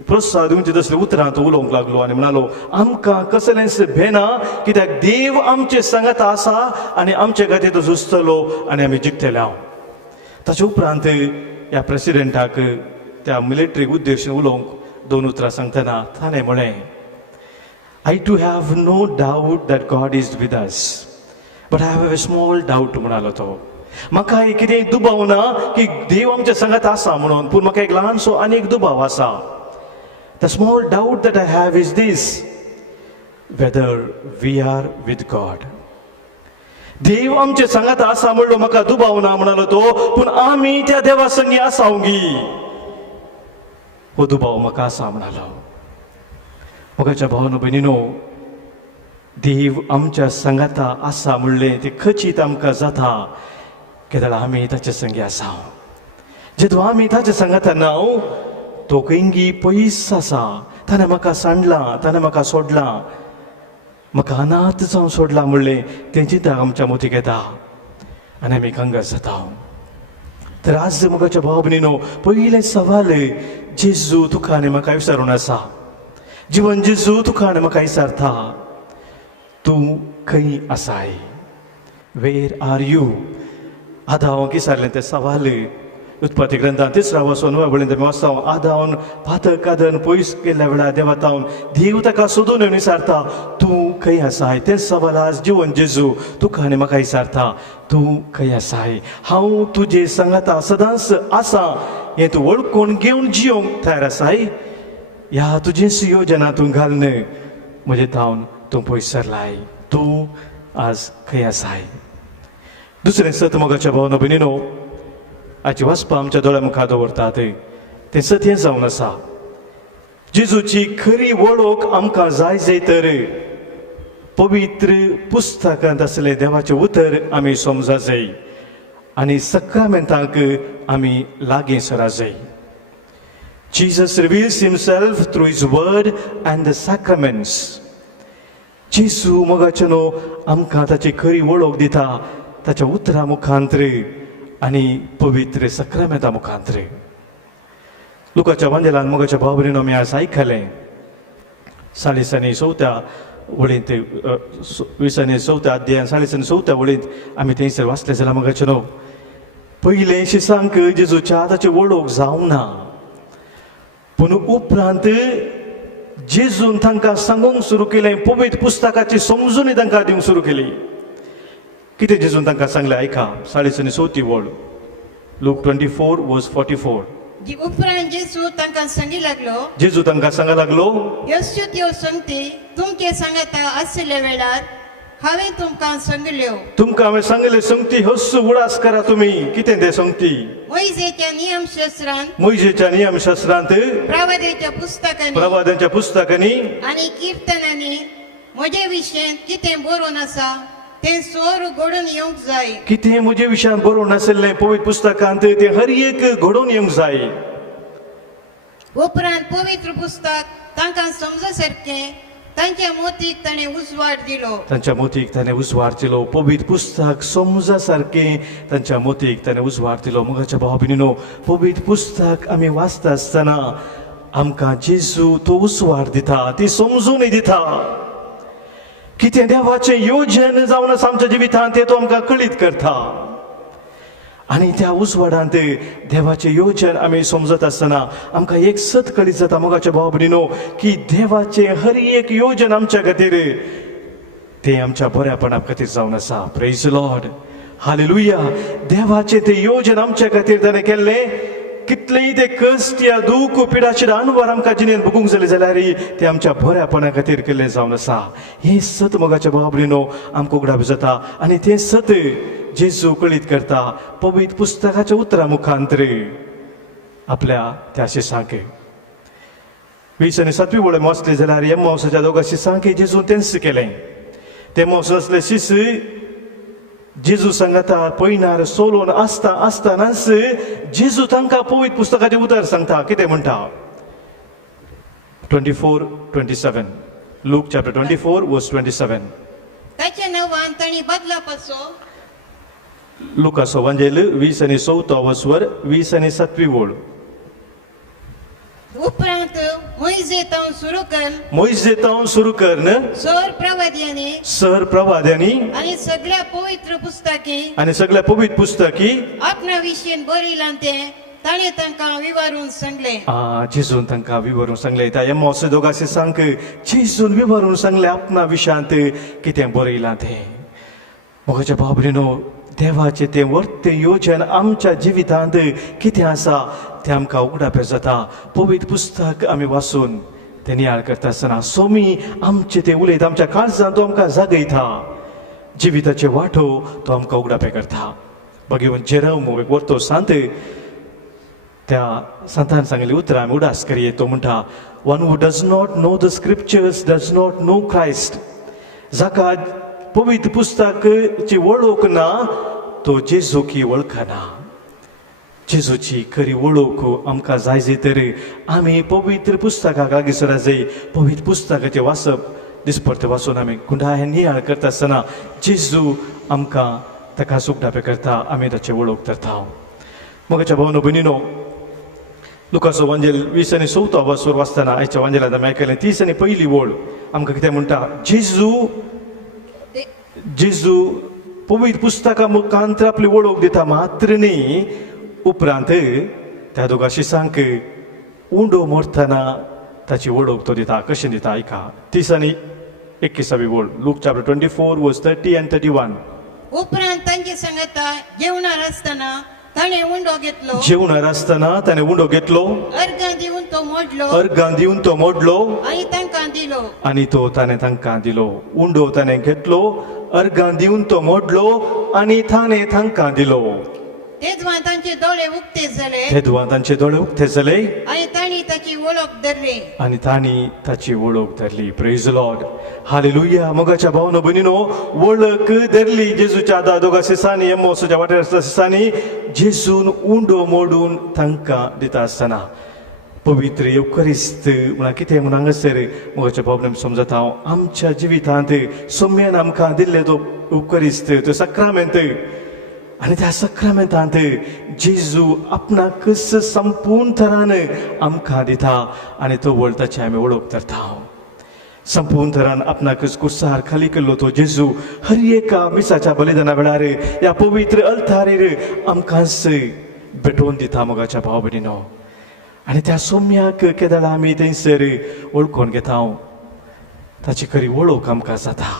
प्रोत्साह दिवची तसले उतरां तो उलोवंक लागलो आनी म्हणालो आमकां कसलेंच भेना, कित्याक देव आमचे सांगात आसा आनी आमचे खातीर तो झुजतलो आनी आमी जिखतले. ताचे उपरांत ह्या प्रेसिडेंटाक त्या मिलिटरीक उद्देशून उलोवंक 2 उतरां सांगतना ताणें म्हळें I too have no doubt that God is with us but I have a small doubt म्हणालो तो. म्हाका कितें दुबाव ना की देव आमचे सांगात आसा म्हणून, पूण म्हाका एक ल्हानसो आनी एक दुबाव आसा. The small doubt that I have is this, whether we are with God. देव आमचे सांगात आसा म्हणलो म्हाका दुबाव ना म्हणालो तो, पूण आमी त्या देवा संगी आसावंगी हो दुबाव म्हाका आसा म्हणालो. मोगाच्या भावानो भयणीनो, देव आमच्या सांगाता आसा म्हणलें ते खचीत आमकां जाता कित्याक आमी ताचे संगी आसा. जेदू आमी ताचे सांगाता नाव तो खंयी पयस आसा. ताणें म्हाका सांडलां, ताणें म्हाका सोडलां, म्हाका अनाथ जावन सोडलां म्हणलें तें चिंता आमच्या मतीक येता आनी आमी खंगास जाता. तर आज मोगाच्या भाव भयणीनो, पयलें सवाल जेजू तुका आनी म्हाका विचारून आसा. जिवन जेजू तुका आनी म्हाका विचारता तूं खंय आसाय, वेर आर यू. आतां हांव विचारलें तें सवाल उत्पत्ती ग्रंथांत 3 वळींत आमी वाचता आदावन फातर कादन पयस गेल्ल्या वेळार देवातावन देव ताका सोदून येवन विचारता तूं खंय आसाय तें सवाल आज जिवन जेजू तुका आनी म्हाका विचारता तूं खंय आसाय हांव तुजे सांगाता सदांच आसा हें तूं वळखून घेवन जियोंक तयार आसाय ह्या तुजेच योजनातून घालन म्हजे तावन तूं पयस सरलाय तूं आज खंय आसाय दुसरें सत मोगाच्या भावनो भयणीनो आयची वाचपां आमच्या दोळ्या मुखार दवरतात तें सत्य जावन आसा जेजूची खरी वळख आमकां जाय तर पवित्र पुस्तकांत असलें देवाचें उतर आमी समजा जाय आनी सक्रामेंतांक आमी लागीं सरा जाय Jesus reveals himself through his word and the sacraments. जेजू मोगाचें न्हू आमकां ताची खरी वळख दिता ताच्या उतरां मुखांतर आनी पवित्र सक्रामेंतां मुखांतर लुकाच्या वांजेलान मोगाच्या भाव भयणीनो आमी आज आयकलें 4:4 वळींत 20:4 अध्यायान 4:4 वळींत आमी थंयसर वाचलें जाल्यार मोगाचें न्हू पयलें शिसांक जेजूच्या ताची वळख जावंक ना पूण उपरांत जेजून तांकां सांगूंक सुरू केलें पवित्र पुस्तकाची समजुनी तांकां दिवंक सुरू केली कितें जेजून तांकां सांगलें आयका 4:4 वळ लूक 24:44 जी उपरांत जेजू तांकां सांगी लागलो जेजू तांकां सांगा लागलो ह्यो त्यो संगती तुमचे सांगाता आसले वेळार हांवें तुमकां सांगल्यो तुमकां हांवें सांगले संगती हस्स उडास करा तुमी कितें ते संगती मोइजेच्या नियमशास्त्रांत मोइजेच्या नियमशास्त्रांत प्रवाद्याच्या पुस्तकांनी प्रवाद्यांच्या पुस्तकांनी आनी किर्तनांनी म्हजे विशयेंत कितें बरोवन आसा तें सोर घडोवन येवंक जाय कितें म्हजे विशयान बरोवन नाशिल्लें पवित्र पुस्तकांत तें हर एक घडोवन येवंक जाय उपरांत पवित्र पुस्तक तांकां समज सारकें तांच्या मोतीक ताणें उजवाड दिलो तांच्या मोतीक ताणें उजवाड दिलो पवित्र पुस्तक समजा सारकें तांच्या मोतीक ताणें उजवाड दिलो मोगाच्या भाव भयणीनो पवित्र पुस्तक आमी वाचता आसतना आमकां जेजू तो उजवाड दिता ती समजून दिता कितें देवाचें योजन जावन आसा आमच्या जिवितांत तें तो आमकां कळीत करता आनी त्या उजवाडांत देवाचें योजन आमी समजत आसतना आमकां एक सत कळीत जाता मोगाच्या भाव भयणीनो की देवाचें हर एक योजन आमच्या खातीर तें आमच्या बऱ्यापणा खातीर जावन आसा प्रेज लॉर्ड हालेलुया देवाचें तें योजन आमच्या खातीर ताणें केल्लें कितलेंय ते कश्ट या दूख पिडाचे अणभव आमकां जिणेंत भोगूंक जालें जाल्यार तें आमच्या बऱ्यापणा खातीर केल्लें जावन आसा हें सत मोगाच्या भाव भयणीनो आमकां उगडावं जाता आनी तें सत जेजू कळीत करता पवित्र पुस्तकाच्या उतरां मुखांतर आपल्या त्या शिसांक 20:7 वळें मोसलें जाल्यार एम्माउसाच्या दोगा शिसांक जेजून तेंच केलें ते मोस असले शिस जेजू सांगता पयनार सोलोन आसतानाच जेजू तांकां पवित्र पुस्तकाचें उतर सांगता कितें म्हणटा 24:27 लूक चॅप्टर 24:27 ताच्या नांवान तांणी बदलापाचो लुकाचो वांजेल 20:14 20:7 वळ उपरांत मोइजेतावन सुरू कर सर प्रवाद्यांनी आनी सगळ्या पवित्र पुस्तकी आपणा विशयेन बरयलां तें ताणें तांकां विवरून सांगलें जेजून तांकां विवरून सांगलें त्या एम्माउस दोगा शिसांक जेजून विवरून सांगलें आपणा विशयांत कितें बरयलां तें मोगाच्या भाव भयणीनो देवाचें तें वर्त योजन आमच्या जिवितांत कितें आसा तें आमकां उगडावप जाता पवित्र पुस्तक आमी वाचून तें नियाळ करता आसतना सोमी आमचें तें उलयता आमच्या काळजांत तो आमकां जागयता जिविताचे वाटो तो आमकां उगडावप करता भगवंत जेरम एक वर्तो सांत त्या संतान सांगलेली उतरां आमी उडास करये तो म्हणटा one who does not know the scriptures does not know Christ जाका पवित्र पुस्तकाची वळख ना तो जेजूकी वळखना जेजूची खरी वळख आमकां जाय तर आमी पवित्र पुस्तकाक लागीं सरा जाय पवित्र पुस्तकाचें वाचप दिसपरते वाचून आमी गुंडा हें नियाळ करता आसतना जेजू आमकां ताका सुखदापे करता आमी ताची वळख करता मोगाच्या भावनो भयणीनो लुकाचो वांजेल 20:14 वाचतना आयच्या वांजेलांत आमी आयकलें 30 वळ आमकां कितें म्हणटा जेजू पवित्र पुस्तका मुखांतर आपली वळख दिता मात्र न्ही उपरांत त्या दोगा शिसांक उंडो मरतना ताची वळख तो दिता कशें दिता आयका 30 21वी ओळ लूक चॅप्टर 24 वर्स 30 and 31. उपरांत तांचे सांगता जेवणार असताना ताणे उंडो घेतलो जेवणार असताना त्याने उंडो घेतलो, अर्घां दिवन तो मोडलो अर्गां दिवन तो मोडलो आणि तांकां दिलो. आणि तो ताने तांकां दिलो. उंडो ताने घेतलो, अर्गां दिवन तो मोडलो आणि ताने तांकां दिलो. तेदवा तांचे दोळे उक्ते झाले तेदवा तांचे दोळे उक्ते जाले आणि तांणी ताची वळख धरली. आणि तांणी ताची वळख धरली. Praise Lord, hallelujah. मोगाच्या भावनो भयणीनो, वळख धरली जेजूच्या दोगा सिसांनी, एम्माऊसच्या वाटेर सिसांनी जेजून उंडो मोडून तांकां दिता आसतना पवित्र युकरिस्त म्हळ्यार कितें म्हणून हांगासर मोगाच्या भावनेन समजता हांव, आमच्या जिवितांत सोम्यान आमकां दिल्ले तो युकरिस्त, तो सक्रामेंत, आणि त्या सक्रामेंतांत जेजू आपणाक संपूर्ण तरान आमकां दिता आणि तो वळताची आमी वळख धरता. संपूर्ण तरान आपणाक कुर्सार खाली केल्लो तो जेजू हर एका मिसाच्या बलिदाना वेळार ह्या पवित्र अल्तारीर आमकांच भेटोवन दिता मोगाच्या भाव भयणीनो. आणि त्या सोम्याक केदळ आमी थंयसर वळखून घेता, ताची खरी वळख आमकां जाता.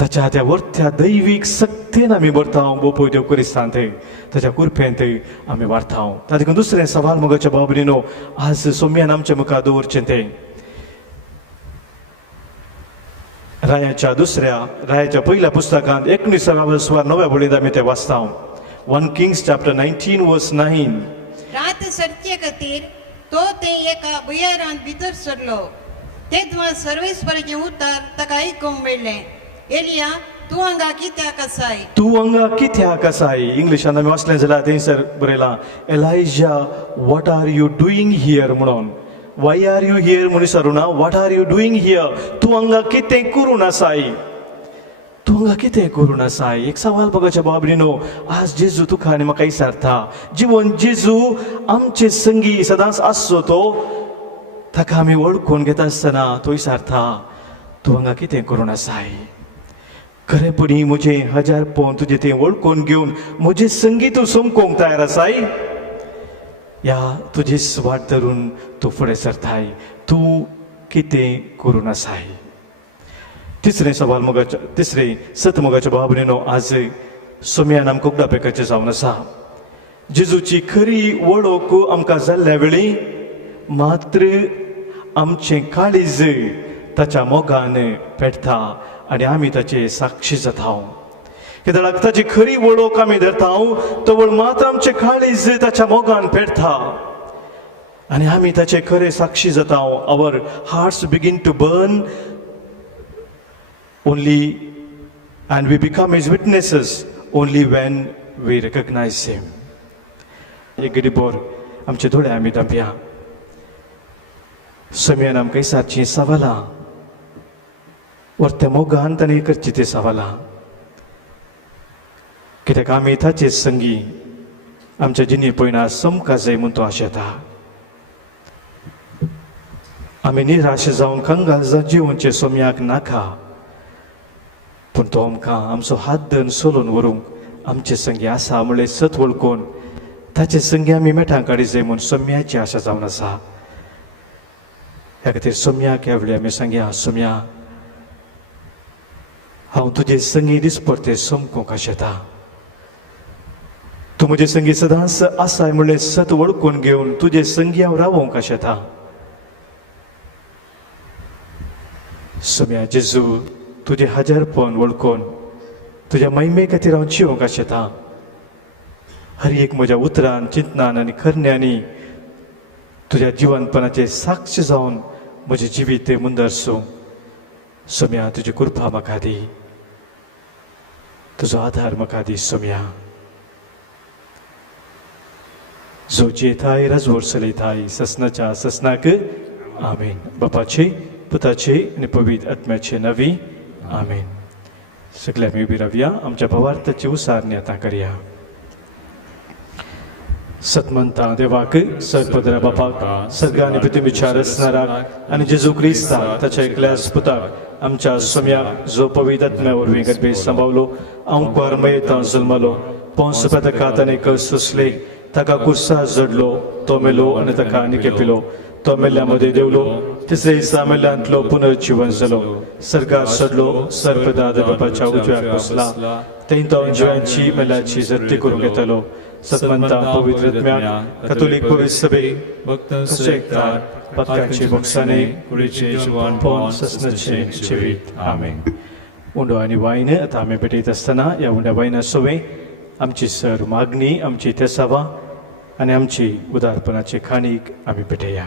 ताच्या त्या वर्त्या दैवीक सक्तेन आमी भरता बोपय देव करिस्तांत, ताच्या कुरपेंत आमी वारता. त्या देखून दुसरें सवाल मोगाच्या भाव भयणीनो आज सोम्यान आमच्या मुखार दवरचें तें रायाच्या पहिल्या पुस्तकांत 19व्या वर्सार 9व्या वळेंत आमी तें वाचता. 1 Kings chapter 19 verse 9. रात सरचे खातीर तो ते एका भुयारांत भितर सरलो. तेदवा सर्वेस्पराचें उतर ताका आयकूंक मेळ्ळें, एलिया तूं हांगा कित्याक आसाय? तूं हांगा कित्याक आसाय? इंग्लिशान आमी वाचलें जाल्यार थंयसर बरयलां, Elijah what are you doing here म्हणून. वाय आर यू हियर म्हणून विचारुना, what are you doing here? तूं हांगा कितें करून आसाय? तूं हांगा कितें करून आसाय? एक सवाल बघाच्या बाबरीनो आज जेजू तुका आनी म्हाका विचारता. जिवन जेजू आमचे संगी सदांच आसचो तो, ताका आमी वळखून घेता आसतना तो विचारता, तूं हांगा कितें करून आसाय? खरेपणी म्हजे हजारपण तुजे तें वळखून घेवन म्हजे संगी तूं सोमकोंक तयार आसाय? या तुजीच वाट धरून तूं फुडें सरताय? तूं कितें करून आसाय? तिसरें सवाल तिसरें सत मोगाच्या भाव भयणीनो आज सोम्यान आमकां उगडापेकाचें जावन आसा. जेजूची खरी वळख आमकां जाल्ल्या वेळी मात्र आमचें काळीज ताच्या मोगान पेटता आणि आमी ताचे साक्षी जाता. कित्याक ताची खरी वळख आमी धरता, तो वळ मात्र आमचे काळीज ताच्या मोगान पेटता आणि आमी ताचे खरे साक्षी जाता. Our hearts begin to burn only and we become his witnesses only when we recognize him. एक गडीभर आमचे दोळे आमी धांपया. सोम्यान आमकां सारचीं सवालां वर्त्या मोगान ताणें करची ती सवालां, कित्याक आमी ताचे संगी आमच्या जिणी पयना समका जाय म्हूण तो आशेता. आमी निराश जावन कंगाल जावन जिवनचे सोम्याक नाका, पूण तो आमकां आमचो हात धरून सोलून व्हरूंक आमचे संगी आसा म्हणलें सत वळखून ताचे संगी आमी मेठां काडी जाय म्हूण सोम्याची आशा जावन आसा. ह्या खातीर सोम्याक ह्या वेळी आमी सांगया, सोम्या हांव तुजे संगी दिसपरते सोमकूंक आशेता. तूं म्हजे संगी सदांच आसाय म्हणलें सत वळखून घेवन तुजे संगी हांव रावोंक आशेता. सोम्या जेजू तुजे हजारपण वळखून तुज्या महिमे खातीर हांव जिवंक आशेता. हर एक म्हज्या उतरान चिंतनान आनी करण्यांनी तुज्या जिवंतपणाचे साक्ष जावन म्हजें जिवीत मुंदर सूं. सोम्या तुजी कृपा म्हाका दी, तुजो आधार म्हाका दी. सोम्या जो जेताय राजवट चलयताय ससनाच्या ससनाक आमेन. बापाचे पुताचे आनी पवित्र आत्म्याचे नवी आमेन. सगळे आमी उबी रावया, आमच्या भावार्थाची उसारणी आतां करया. सतमंता देवाक, सर्पदरा बापाक, सर्ग आनी पृथ्वीच्या रचणाराक आनी जेजू क्रिस्ताक ताच्या एकल्याच पुताक आमच्या सोम्याक जो पवित्र आत्म्या वरवीं गर्भेत सांबावलो, अंकुर मयेतां जल्मलो, पोंस पथकांत आनी कस सुसले, ताका कुर्सार जडलो, तो मेलो आनी ताका निकेपिलो, तो मेल्ल्यामध्ये देवलो तिसरे दिसा मेल्ल्यांतलो पुनर्जीवन जालो सर्गात चडलो सर्पदाद बापाच्या उजव्याक बसला थंय तो जिवांची मेल्ल्याची जप्ती करून घेतलो सतमंता पवित्र आत्म्याक कॅथोलिक पवित्र सभेक भक्तांचो एकठार पतकांची बक्षाने कुडीचे जिवण ससनाचे जिवीत आमेन. उंडो आनी वायन आतां आमी पेटयत आसतना ह्या उंड्या वायना सोवे आमची सर मागणी आमची तेसावा आनी आमची उदारपणाची खाणीक आमी पेटया.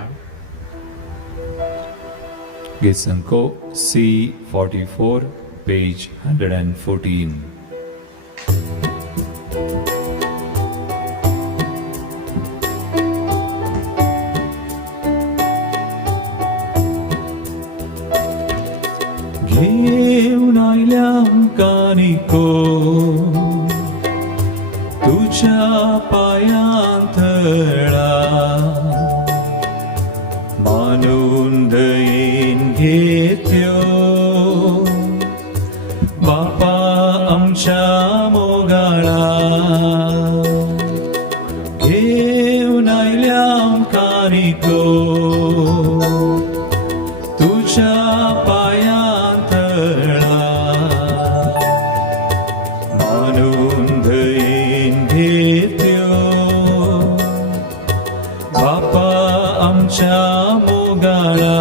Gitsanko C44, page 114. घेऊन आयल्या कानिको तुझ्या पायांतळा मानून दयेन घेत्यो बापा आमच्या मोगाळा घेऊन आयल्या कानिको तुझ्या पायांतळा मानून दयेन घेत्यो बापा आमच्या मोगाळा.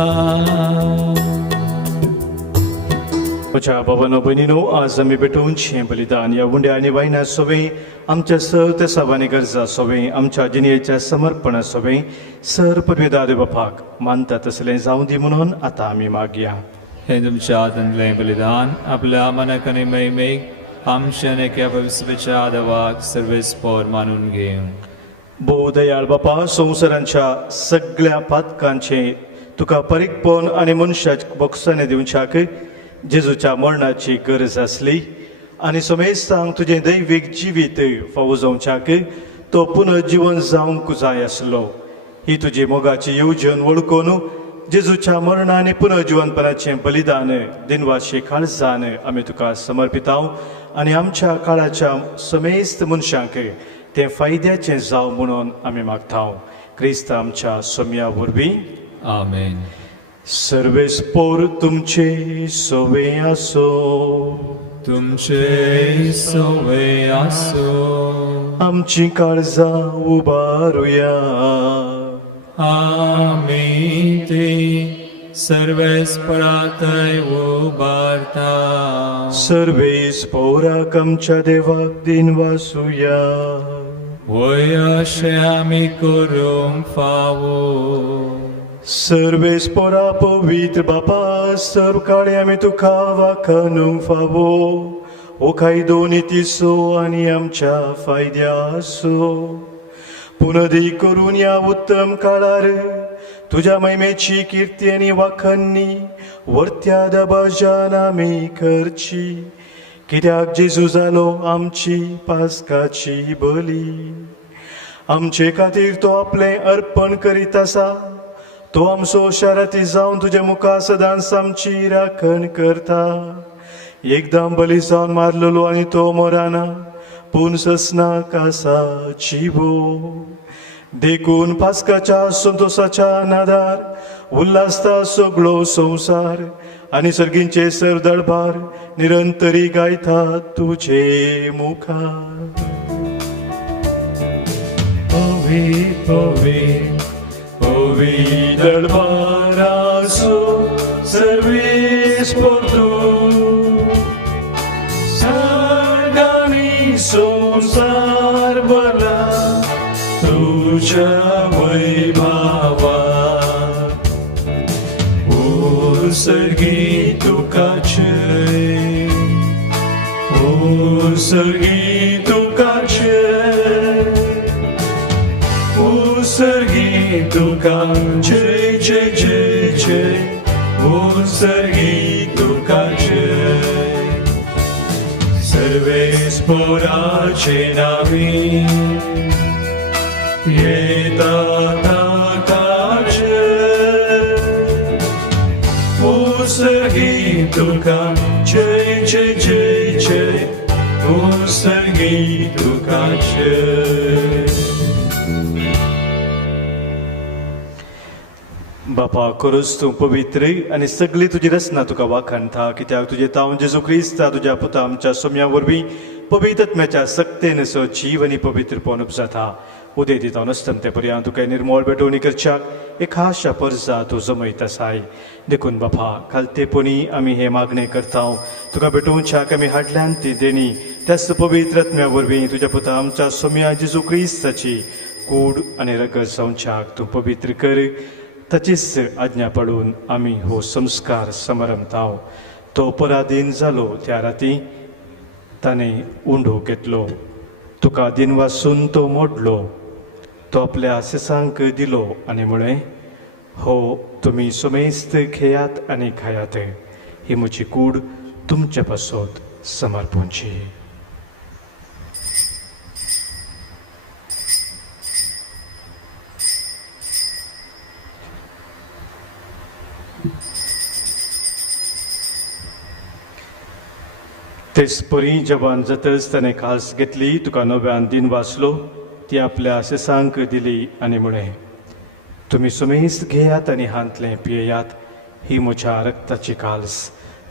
म्हज्या बाबानो भयणीनो आज आमी भेटूनचें बलिदान ह्या उंड्या आनी वायना सोवे आमच्या सर सावानी गरजा सोवे आमच्या जिणेच्या समर्पणा सोवे सर परमेदाद बापाक मानता तसलें जावं दी म्हणून आतां आमी मागया. हे तुमच्या आतंतलें बलिदान आपल्या मनाक आनी मैमेक आमच्या नेक्या भविष्याच्या आदवाक सर्वेस्पोर मानून घेवन भोव दयाळ बापा संवसारांच्या सगळ्या पातकांचे तुका परीकपण आनी मनशाक बक्षाने दिवच्याक जेजूच्या मरणाची गरज आसली आनी समेस्तांक तुजें दैवीक जिवीत फावो जावच्याक तो पुनर्जीवन जावंक जाय आसलो. ही तुजी मोगाची येवजण वळखून जेजूच्या मरणा आनी पुनर्जीवनपणाचें बलिदान दिनवाशी काळजान आमी तुका समर्पितांव आनी आमच्या काळाच्या समेस्त मनशांक तें फायद्याचें जावं म्हणून आमी मागतांव. क्रिस्त आमच्या सोम्या वरवीं आमेन. सर्वेस्पोर तुमचे सोवे आसो तुमचे सोवे आसो आमची काळजां उबारुया आमी ते सर्वेस्परातय उबारता सर्वेस्पोराक आमच्या देवाक दिन वासुया वय अशें आमी करूंक फावो. सर्वेस्पोरा पवित्र बापा सर्व काळे आमी तुका वाखानूंक फावो ओखाय दोनी तिसो आनी आमच्या फायद्यासो पुनदी करून या उत्तम काळार तुझ्या महिमेची कीर्ती आनी वाखाणणी वर्त्या दबाजान आमी करची कित्याक जेजू जालो आमची पास्काची बली. आमचे खातीर तो आपलें अर्पण करीत आसा तो आमचो शाराती जावन तुज्या मुखार सदांच आमची राखण करता. एकदम बली जावन मारलेलो आनी तो मराना पूण ससनाक आसा जिवो देखून पास्काच्या संतोषाच्या नादार उल्हासता सगळो संवसार आनी सर्गींचे सर दळबार निरंतरी गायता तुजे मुखार. पवी पवी पवी दळबारासो सर्वेस्पोर सर्गांनी संसार भरला तुझ्या वैभवा सर्गी तुकाचे सर्गी तुकाचे सर्गी तुका जय जय जय जय सर्गी तुकाचे सर्वेस्पोराचे नावी येता ताकाचे सर्गी तुका जय जय जय जय सर्गी तुकाचे. बापा खरोच तूं पवित्र आनी सगळी तुजी रचना तुका वाखाणता कित्याक तुजे तावन जेजू क्रिस्ता तुज्या पुता आमच्या सोम्या वरवीं पवित्र आत्म्याच्या सक्तेन असो जीव आनी पवित्रपण उपजाता उदय दिता नसतं ते पर्यंत तुका निर्मळ बेटवणी करच्याक एक खाशा परजा तूं जमयत आसाय देखून बापा खालतेपणी आमी हे मागणे करता तुका बेटोवच्याक आमी हाडल्यान ती देणी त्याच पवित्र आत्म्या वरवीं तुज्या पुता आमच्या सोम्या जेजू क्रिस्ताची कूड आनी रगत जावच्याक तूं पवित्र कर ताचीच आज्ञा पडून आमी हो संस्कार समरमता तो पराधीन जालो त्या राती ताणें उंडो घेतलो तुका दिनवासून तो मोडलो तो आपल्या आशिसांक दिलो आनी म्हळें हो तुमी सुमेस्त घेयात आनी खायात ही म्हजी कूड तुमच्या पासत समर्पणची तेच परी जवान जातच ताणें खास घेतली तुका नव्यान दिन वाचलो ती आपल्या आशिसांक दिली आनी म्हळें तुमी सुमेस्त घेयात आनी हांतलें पियेयात ही म्हज्या रक्ताची काल्स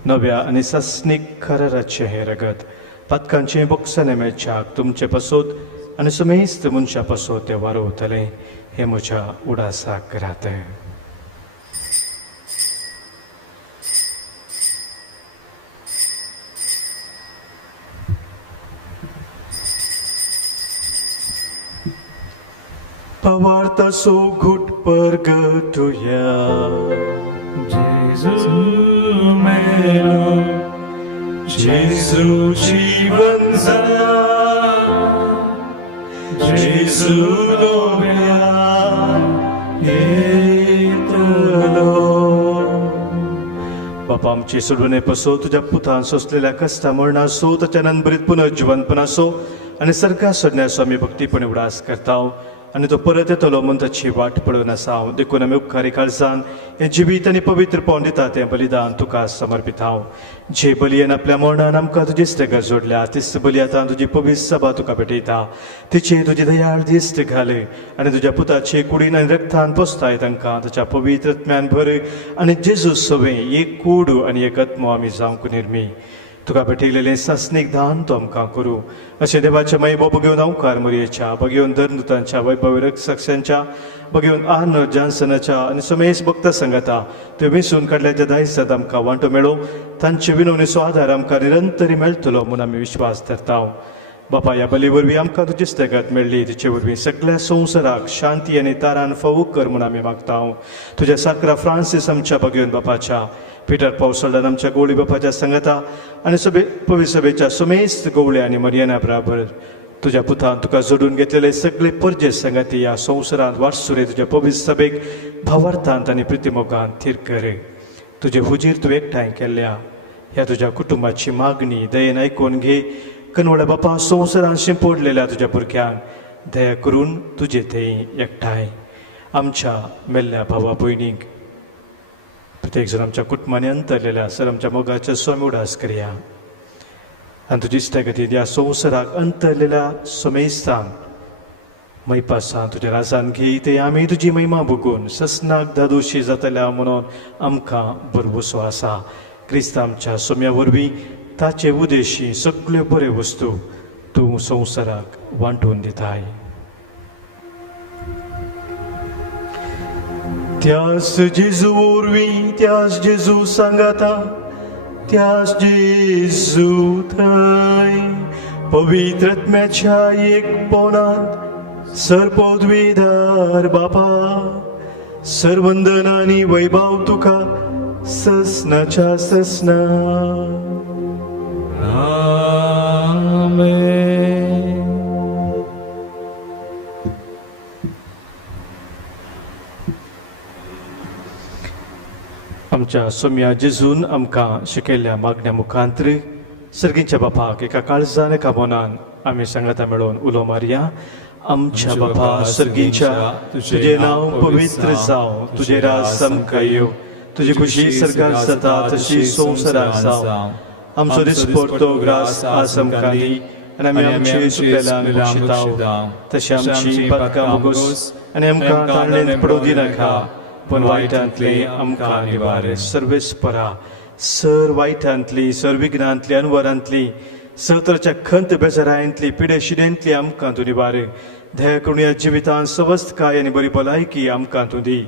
नव्या आनी सस्नीक खराराचें हें रगत पातकांचें बक्षाने मेळच्याक तुमचे पासत आनी सुमेस्त मनशा पासत तें वारोवतलें हें म्हज्या उडासाक करात Pavarta so good purgatoria. Jesus मेरो जेजू जीवन जा जेजू नव्या येतलो बापा आमची सोडवणे पसो तुझ्या पुतान सोसलेल्या कष्टा मरणा सो ताच्या नंबरीत पुनर्जीवनपण असो आनी सरकार सोडण्याचो आमी भक्तीपणे उडास करता आनी तो परत येतलो म्हूण ताची वाट पळोवन आसा हांव देखून आमी उपकारी काळजान हें जिवीत आनी पवित्रपण दिता तें बलिदान तुका समर्पित हांव जे बलयेन आपल्या मरणान आमकां तुजी इश्टगर जोडल्या तीच बली आतां तुजी पवित्र सभा तुका भेटयता तिचे तुजी दयाळ दिश्ट घाल आनी तुज्या पुताचे कुडीन आनी रक्तान पोसताय तांकां ताच्या पवित्र आत्म्यान भर आनी जेजू सवें एक कूड आनी एक आत्मो आमी जावंक निर्मी तुका भेटयलेलें सासनीक दान तो आमकां करूं अशें देवाच्या मायबो बघेवन अवकार मरयेच्या बघेवन धर्मदूतांच्या वैभवी रक्षकांच्या बघेवन आर्न जॉन्सनाच्या आनी सुमेश भक्त संगता त्यो विसरून काडल्याच्या दायजात आमकां वांटो मेळो तांचे विनवणेचो आदार आमकां निरंतरी मेळटलो म्हूण आमी विश्वास धरता बापा ह्या बली वरवीं आमकां तुजी इश्टगत मेळ्ळी तिचे वरवीं सगळ्या संवसाराक शांती आनी तारान फावूक कर म्हूण आमी मागता तुज्या साकरा फ्रांसीस आमच्या बघेवन बापाच्या पिटर पावसोल्डान आमच्या गवळी बापाच्या संगता आनी पवित्र सभेच्या सुमेस्त गवळे आनी मरियाना बराबर तुज्या पुतान तुका जोडून घेतलेले सगळे परजे संगती ह्या संवसारांत वाटसुरे तुज्या पवित्र सभेक भावार्थांत आनी प्रितिमोगांत थीर कर तुजे हुजीर तूं एकठांय केल्ल्या ह्या तुज्या कुटुंबाची मागणी दयेन आयकून घे कनवड्या बापा संवसारांत शिंपडलेल्या तुज्या भुरग्यांक दया करून तुजे थंय एकठांय आमच्या मेल्ल्या भावा भयणीक प्रत्येक जण आमच्या कुटुंबांनी अंतरलेल्या सर आमच्या मोगाच्या स्वामी उडास करया आनी तुजी इश्टगती ह्या संवसाराक अंतरलेल्या समेस्तान मैपासान तुज्या राजान घे ते आमी तुजी महिमा बघून ससनाक दादोशी जातल्या म्हणून आमकां बरवसो आसा क्रिस्त आमच्या सोम्या वरवीं ताचे उद्देशी सगळ्यो बऱ्यो वस्तू तूं संवसाराक वांटून दिताय त्यास जेजू वरवीं त्यास जेजू सांगाता त्यास जेजू थंय पवित्र आत्म्याच्या एकपणांत सरपदवीदार बापा सर्वंदन आनी वैभव तुका ससनाच्या ससना आमेन आमच्या सोम्या जेजून आमकां शिकयल्ल्या मागण्या मुखांतर सर्गींच्या बापाक एका काळजान एका मनान आमी सांगता मेळोन उलो मारया आमच्या बापा सर्गींच्या तुजें नांव पवित्र जावं तुजें राज सामका येवं तुजी खुशी सरकार जाता तशी संवसाराक जावं आमचो दिसपडटो ग्रास आज आमकां दी आनी आमी आमचे चुकलेल्यांक बक्षिताव तशी आमची पातकां मुगोस आनी आमकां ताळणेंत पडोवं दिनाका पण वायटांतली आमकां निवार. सर्वेस्परा सर वायटांतली, सर विघ्नांतली, अनवरांतली, सतरच्या खंत बेजारांतली, पिडेशिडेंतली आमकां तूं निवार. दया करून ह्या जिवितांत सवस्थकाय आनी बरी भलायकी आमकां तूं दी.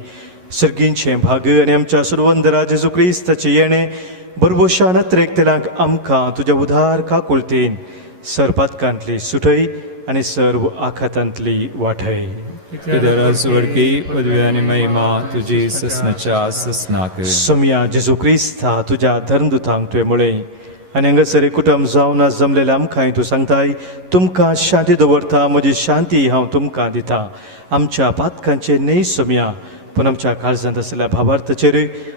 सर्गींचें भाग आनी आमच्या सुरवंदरा जेजू क्रिस्ताचें येणें बरबोशान तेलांक आमकां तुज्या उदार काकुळतेन सर पातकांतली सुटय आनी सर्व आखातांतली वाठय. स्वर्गी पदवी आनी महिमा तुजी ससनाच्या ससनाक. सोम्या जेजू क्रिस्ता तुज्या धर्मदुतांक तुवें म्हळें आनी हांगासर कुटुंब जावन आज जमलेल्या आमकांय तूं सांगताय तुमकां शांती दवरता, म्हजी शांती हांव तुमकां दितां. आमच्या पातकांचे न्हय सोम्या, पण आमच्या काळजांत आसलेल्या भावार्थाचेर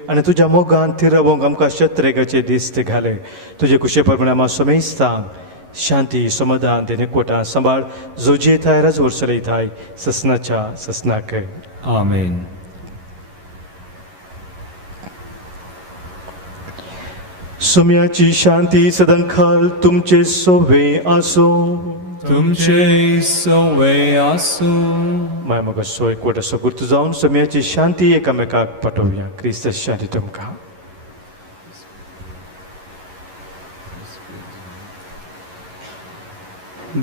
आनी तुज्या मोगान थिरवंक आमकां शत्रेगाचे दिस्त घाल. तुजे कुशे प्रमाणे आमी सोमेस्तां शांती समाधान देने कोटा सांबाळ जो जेताय राजवर चलयताय ससनाच्या ससनाक. आमेन. सोम्याची शांती सदांखाल तुमचे सोवे आसो. तुमचे सवय आसूं. माय मग सोय कोट असो गुर्त जावन सोम्याची शांती एकामेकाक पाठोवया. क्रिस्त शांती तुमकां.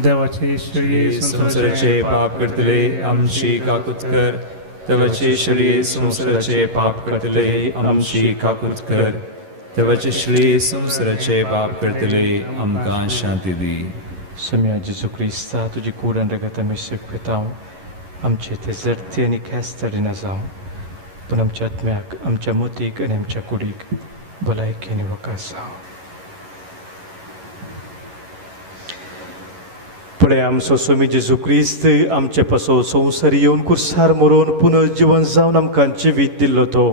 देवाचे श्री संसाराचे पाप करतले आमची काकूत कर. देवाचे श्री संसाराचे पाप करतले आमची काकूत कर. देवाचे श्री संसाराचे पाप करतले आमकां शांती दी. सोम्या जेजू क्रिस्ता तुजी कूड आनी रगत आमी शिकयतां. आमचे ते जर्ती आनी खेस्ताडी ना जावं, पूण आमच्या आत्म्याक, आमच्या मोतीक आनी आमच्या कुडीक भलायकी आनी वकास जावं. पुढे आमचो सोमी जेजू क्रिस्त आमचे पासो संवसार येवन कुर्सार मरोवन पुनर्जीवन जावन आमकां जिवीत दिल्लो तो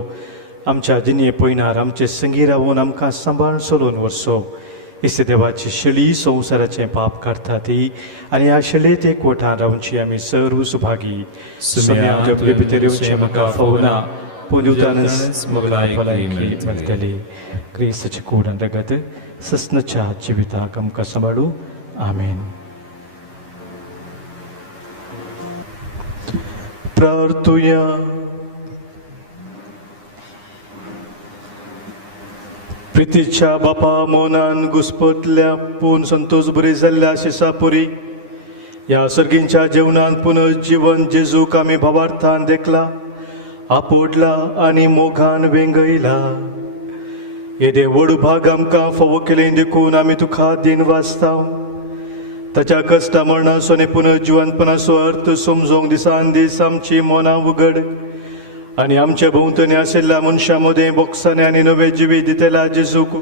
आमच्या दिने पयणार आमचे संगी रावून आमकां सांबाळून चलोवन वरसो. इसे देवाची शेळी संवसाराचें पाप काडटा ती आनी ह्या शेळयेत एकवटान रावची आमी सर्व सुभागी. सोम्या आपले भितर येवचें म्हाका फावना, पूण दिवतानच भलायकी मेळटली. क्रिस्ताचे कूड आनी रगत ससनाच्या जिविताक आमकां सांबाळू. आमेन. प्रार्थुया. प्रितीच्या बापा मोनान घुस्पतल्या पूण संतोष बरी जाल्ल्या शिसापुरी ह्या सर्गींच्या जेवणान पुनर्जीवन जेजूक आमी भावार्थान देखला, आपोडला आनी मोगान वेंगयला. येदे व्हड भाग आमकां फावो केलें देखून आमी तुका दिन वाचता. ताच्या कश्टा मरणाचो आनी पुनर्जीवनपणाचो अर्थ समजोंक दिसान दीस आमची मनां उगड आनी आमचे भोंवतणी आशिल्ल्या मनशां मदें बोगसाने आनी नवे जिवीत दितेल्या जेजूक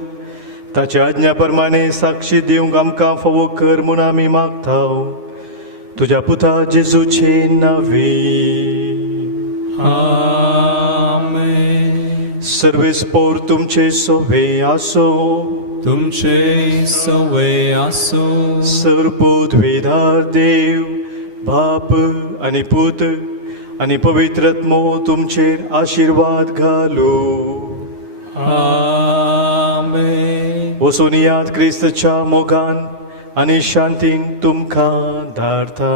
ताच्या आज्ञा प्रमाणे साक्षी दिवंक आमकां फावो कर म्हूण आमी मागता. तुज्या पुता जेजूचे नांवे. आमेन. सर्वेस्पोर तुमचे सोवे आसो. तुमचे सवय आसूं. सर्वपूत वेदार देव बाप आनी पूत आनी पवित्रत्मो तुमचेर आशिर्वाद घालो. आमेन. वचून याद क्रिस्ताच्या मोगान आनी शांतीन तुमकां धाडटा.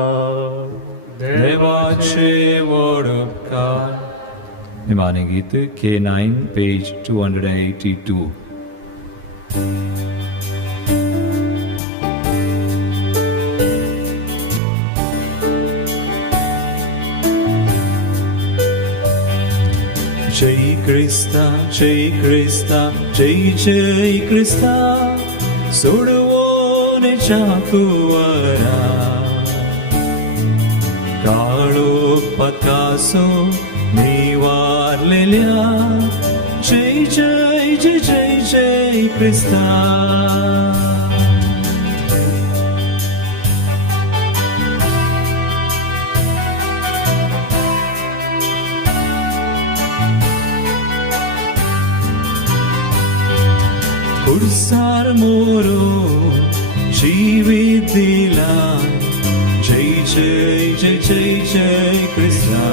देवाचे व्हड उपकार. निमाणे गीत K9 पेज 282. जय क्रिस्ता, जय क्रिस्ता, जय जय क्रिस्ता, सोडवोनेच्या कुवारा. काळोख पत्कासो निवारलेल्या जय जय जय जय जय क्रिस्ता. कुर्सार मोरो जीवित दिला जय जय जय जय जय क्रिस्ता.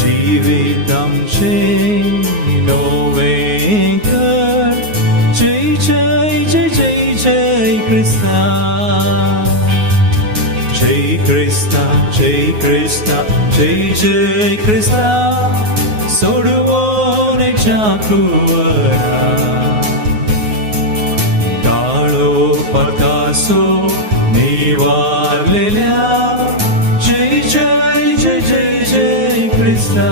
जीवित आमचे नवे कर जय जय जय जय जय क्रिस्ता. जय Krishna, Jai Krishna, Jai Jai Krishna, सोडवण्याच्या कुवरा काळो पकासो निवारलेल्या जय जय जय जय जय कृष्णा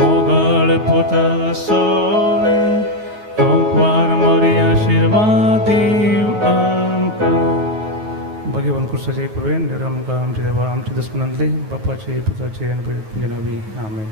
मोगळ पुता सोने ओंकार मोरया आशीर्वादीव आमकां भगवान कृष्णाचे प्रेम आमच्या देवा आमच्या दसमनांतले बापाचे पुताचे आणि पवित्र नावी आमेन.